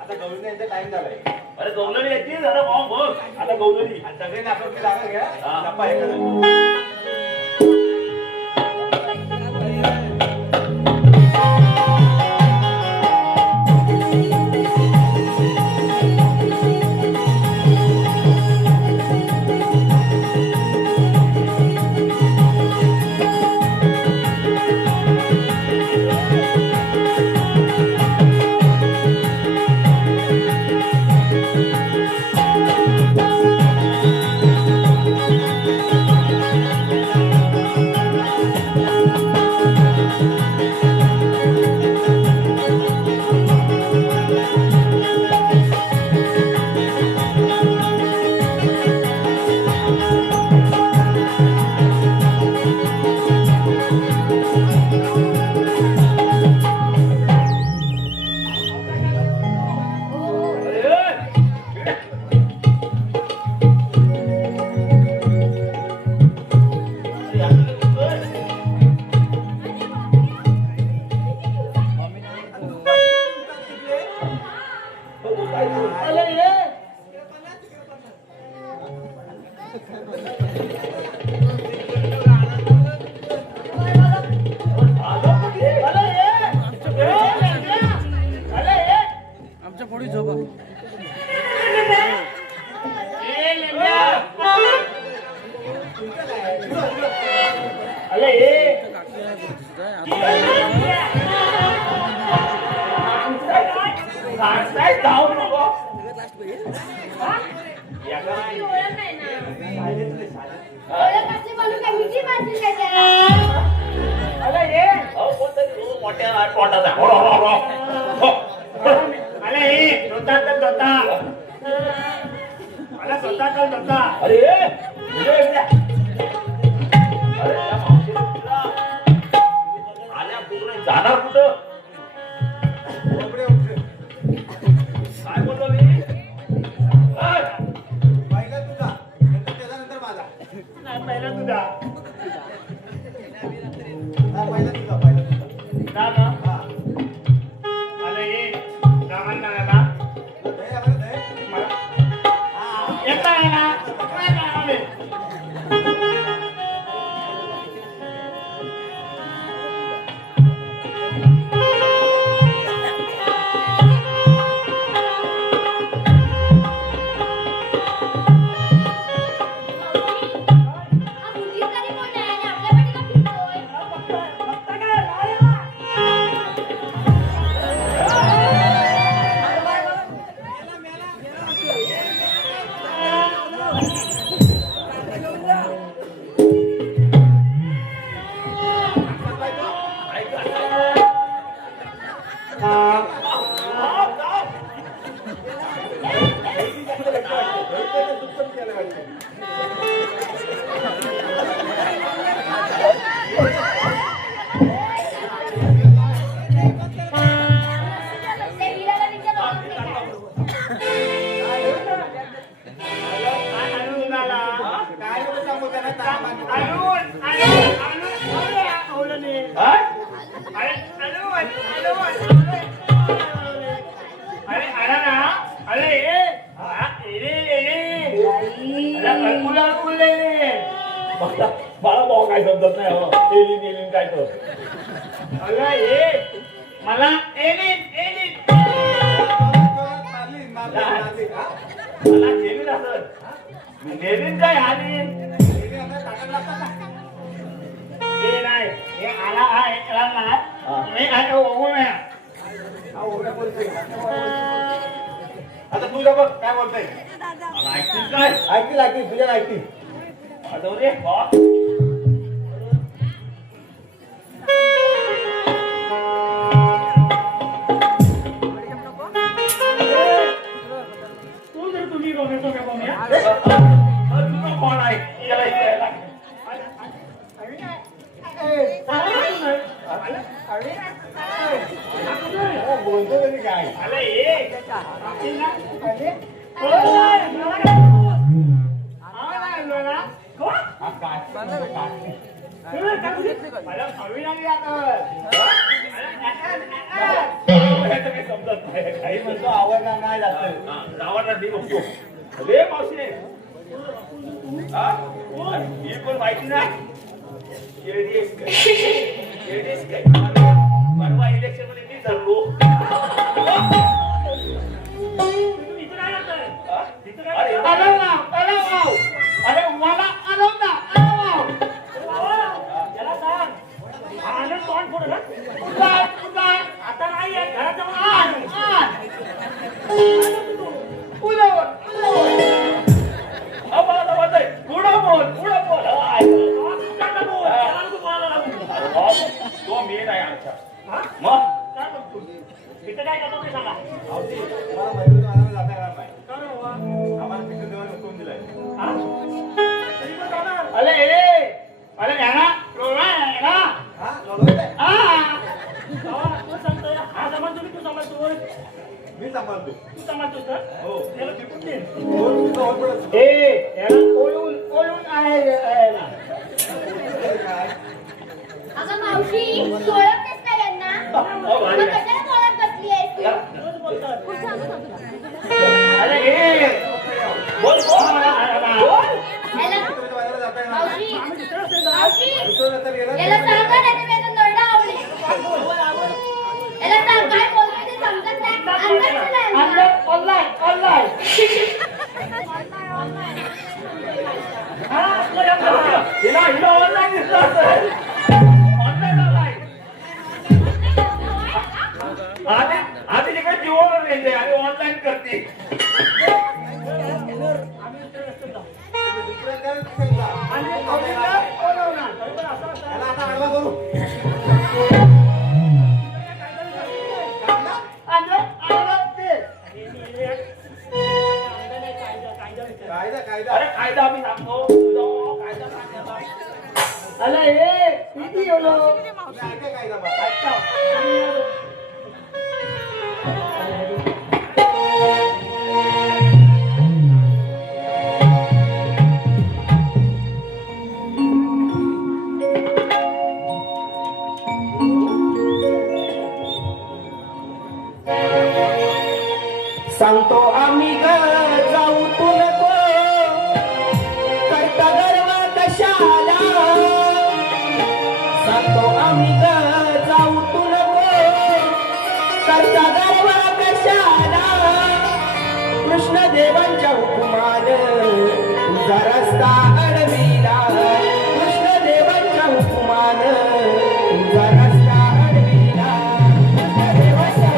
आता गौरी यांचा टाइम झालाय. अरे गौलरी यायची जरा भाऊ बघ आता गौलरी. आणि सगळ्यांनी आपण जागा घ्या. हा. गप्पा हे करा. आमच्या पोळी झोपा. जाणार कुठं कपडे उठले. काय बोललो मी येता आहे ना काय करणार मी? हा मुलगी तरी कोण आहे आणि आपल्या पाठी का फिरतोय? ते हिराला विचार ओळखते काय? आणून आला. काय नको सांगू त्यांना तामाने. मला भाऊ काय समजत नाही हो. एलिन काय तर मला मारली, मारली, हा? मला एलिन असत एलिन काय आली हिने आता टाकायला लागतात ना. नाही हे आला आहे मी आहे ओळखून आहे. हा, उघड्या बोलतोय. आता तुझ्या बघ काय बोलतोय. मला ऐकतील काय ऐकतील ऐकतील तुझ्या ऐकतील. आता रे बा तू जर तुम्ही बघतो का बघूया तुझं कोण आहे याला इथे लागलं. हा, बोलतो तरी काय. अरे ये हा, काय. ह्याचं काही समजत नाही काही काही म्हणतो आवडणार नाही जास्त. गावाला मी बघतो रे मावशी हा ही पण माहिती नाही येडीस काय परवा इलेक्शन मध्ये मी धरलो अरे अरे मला याला सांग आनंद तोंड फोड ना आता नाही आहे घरात जाऊन आण तो मी नाही आमच्या मग काय बघतो तिथं काय करतो ते सांगा आवती, मला मैत्रिणी आणायला जाता येणार नाही. आम्हाला तिकीट देवाने हुकूम दिलाय. अरे याना हा, लढवायचंय? तू सांगतोय हा समाज तुम्ही तू समजतोय मी सांभाळतो. तू समजतोस तर हो. त्याला टिपून दे दोन तुझं होत पडत. ओळून आहे काय? अगं मावशी तू ओळखतेस का यांना? मग कशाला बोलत बसली आहेस तू? रोज बोलतात बोल याला तुझ्या बाहेर जाता येणार नाही. मावशी मावशी दुसरं नंतर गेलं याला तर- सांगा नाही तर मी नरडा आवडेल. याला सांग काय बोलतोय ते समजत नाही. अंदाज नाही यांना. हिला ऑनलाईन दिसलं असेल ऑनलाईन आलाय आधी काय जीवोवर रेंज आणि ऑनलाईन करते दुसरं काय दिसेल का? याला आता आडवा करू. कायदा कायदा अरे कायदा आम्ही सांगतो तुझा कायदा सांगण्याचा तुम्ही ऐका कायदा बा. सांगतो आम्ही ग जाऊ तू नको कृष्णदेवांच्या हुकुमान तुझा रस्ता अडविला कृष्णदेवांच्या हुकुमान तुझा रस्ता अडविला कृष्णदेवांच्या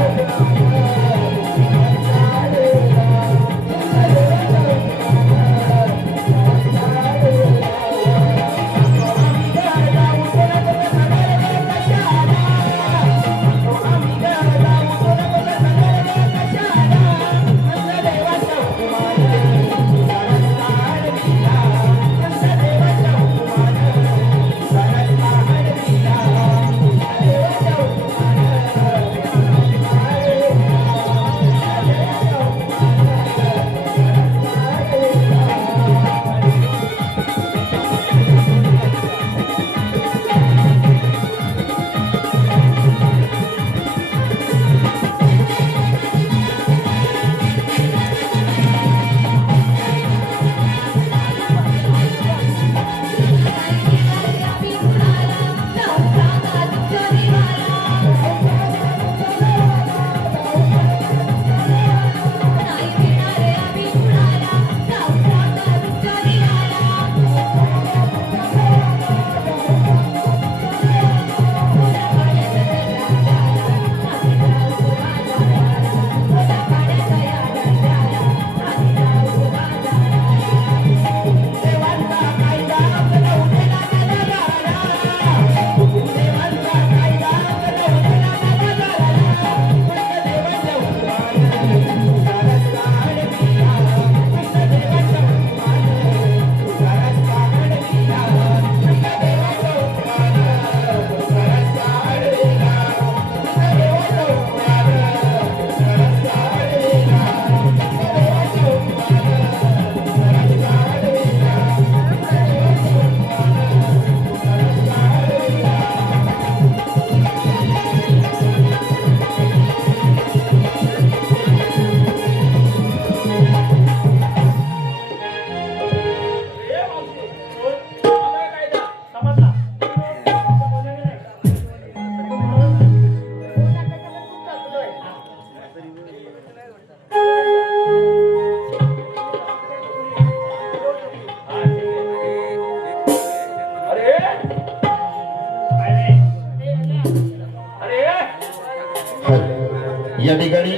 या ठिकाणी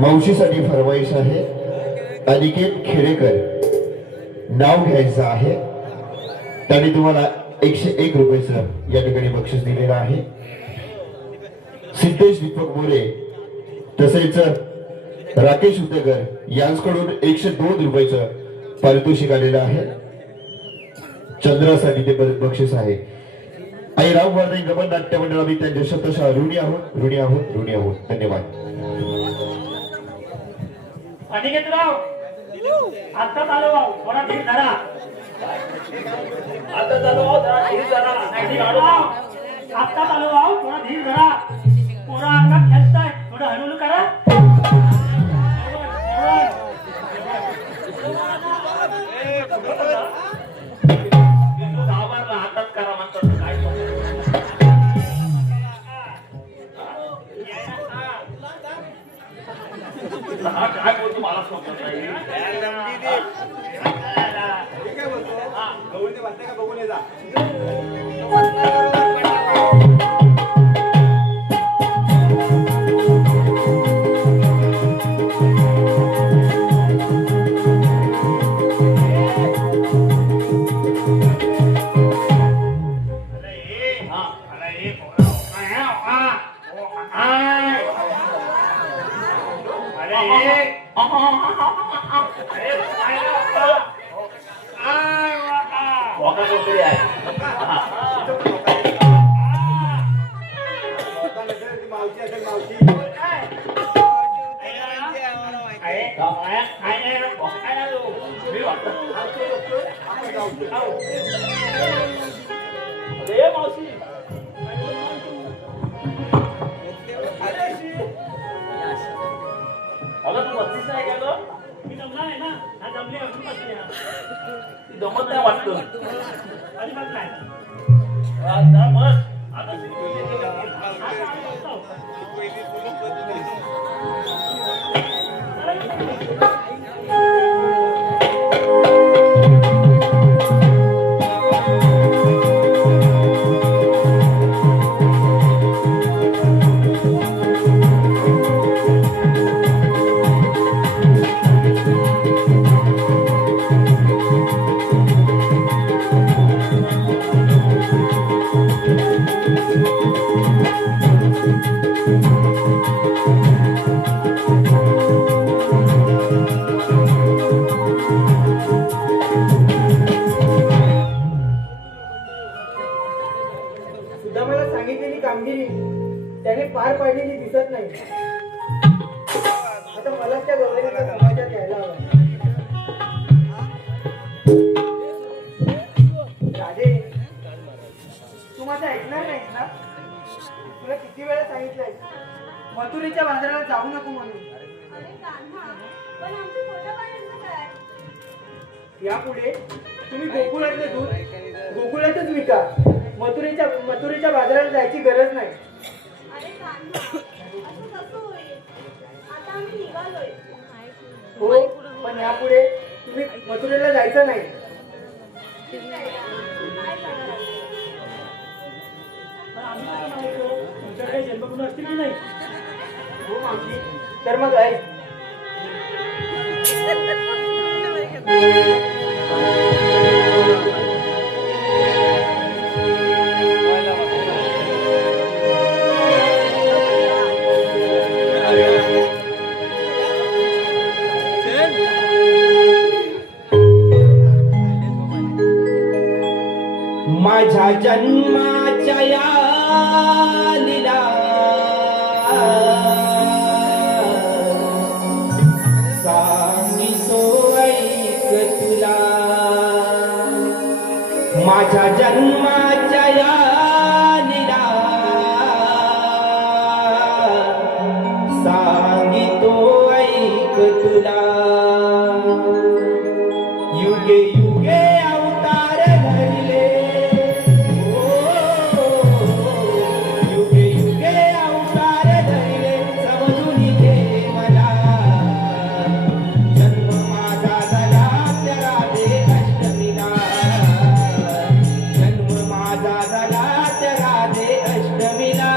मावशीसाठी फरमाईश आहे. अनिकेत खेडेकर नाव घ्यायचं आहे. त्यांनी तुम्हाला 101 रुपयाचं या ठिकाणी बक्षीस दिलेलं आहे. सिद्धेश दीपक मोरे तसेच राकेश उतेकर यांच्याकडून 102 रुपयाचं पारितोषिक आलेलं आहे. चंद्रासाठी ते बक्षीस आहे. आई राव वर्धे गमन नाट्य मंडळ आम्ही त्यांच्या शब्दशः ऋणी आहोत ऋणी आहोत ऋणी आहोत. धन्यवाद. अनिकेतराव आता चालू भाऊ थोडा धीर धरा. आता चालू आहो, जरा धीर धरा. अनिकेतराव आता चालू भाऊ थोडा धीर धरा. पोरा अंगात खेळताय थोडं हळूहळू करा. गावाला हातात करा म्हणतात काय हा काय बोलतो मला समजत नाही. गवळणी वाटते का बघून ये जा. वॉका कोणतरी आहे. मावशी असेल मावशी. मावशी अगं तू बत्तीस नाही का गं? मी जमला आहे ना हा जमले अजून बसले ना. ती जमत नाही वाटतं. अजिबात नाही. जरा बस आता हा, मथुरेच्या बाजाराला जाऊ नको म्हणून. अरे कान्हा, पण आमच्या पोटापाण्याचं काय? यापुढे तुम्ही गोकुळातले दूध गोकुळातच विका. मथुरेच्या बाजाराला जायची गरज नाही. अरे कान्हा, असं कसं होईल? आता आम्ही निघालोय. हो, पण यापुढे तुम्ही मथुरेला जायचं नाही. ठीक आहे, काय करणार? पण आम्ही काय म्हणायचो तुमच्या काही जन्मगुण असतील की नाही? हो मावशी, तर मग ऐक. माझ्या जन्माच्या या लीला सांगितो ऐक तुला. माझ्या जन्माच्या या लीला सांगितो ऐक तुला. युगे युगे अवतार धरले, युगे युगे अवतार धरले, समजून घे मला. जन्म माझा झाला त्या राधे अष्टमीला, जन्म माझा झाला त्या राधे अष्टमीला.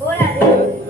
हो राधे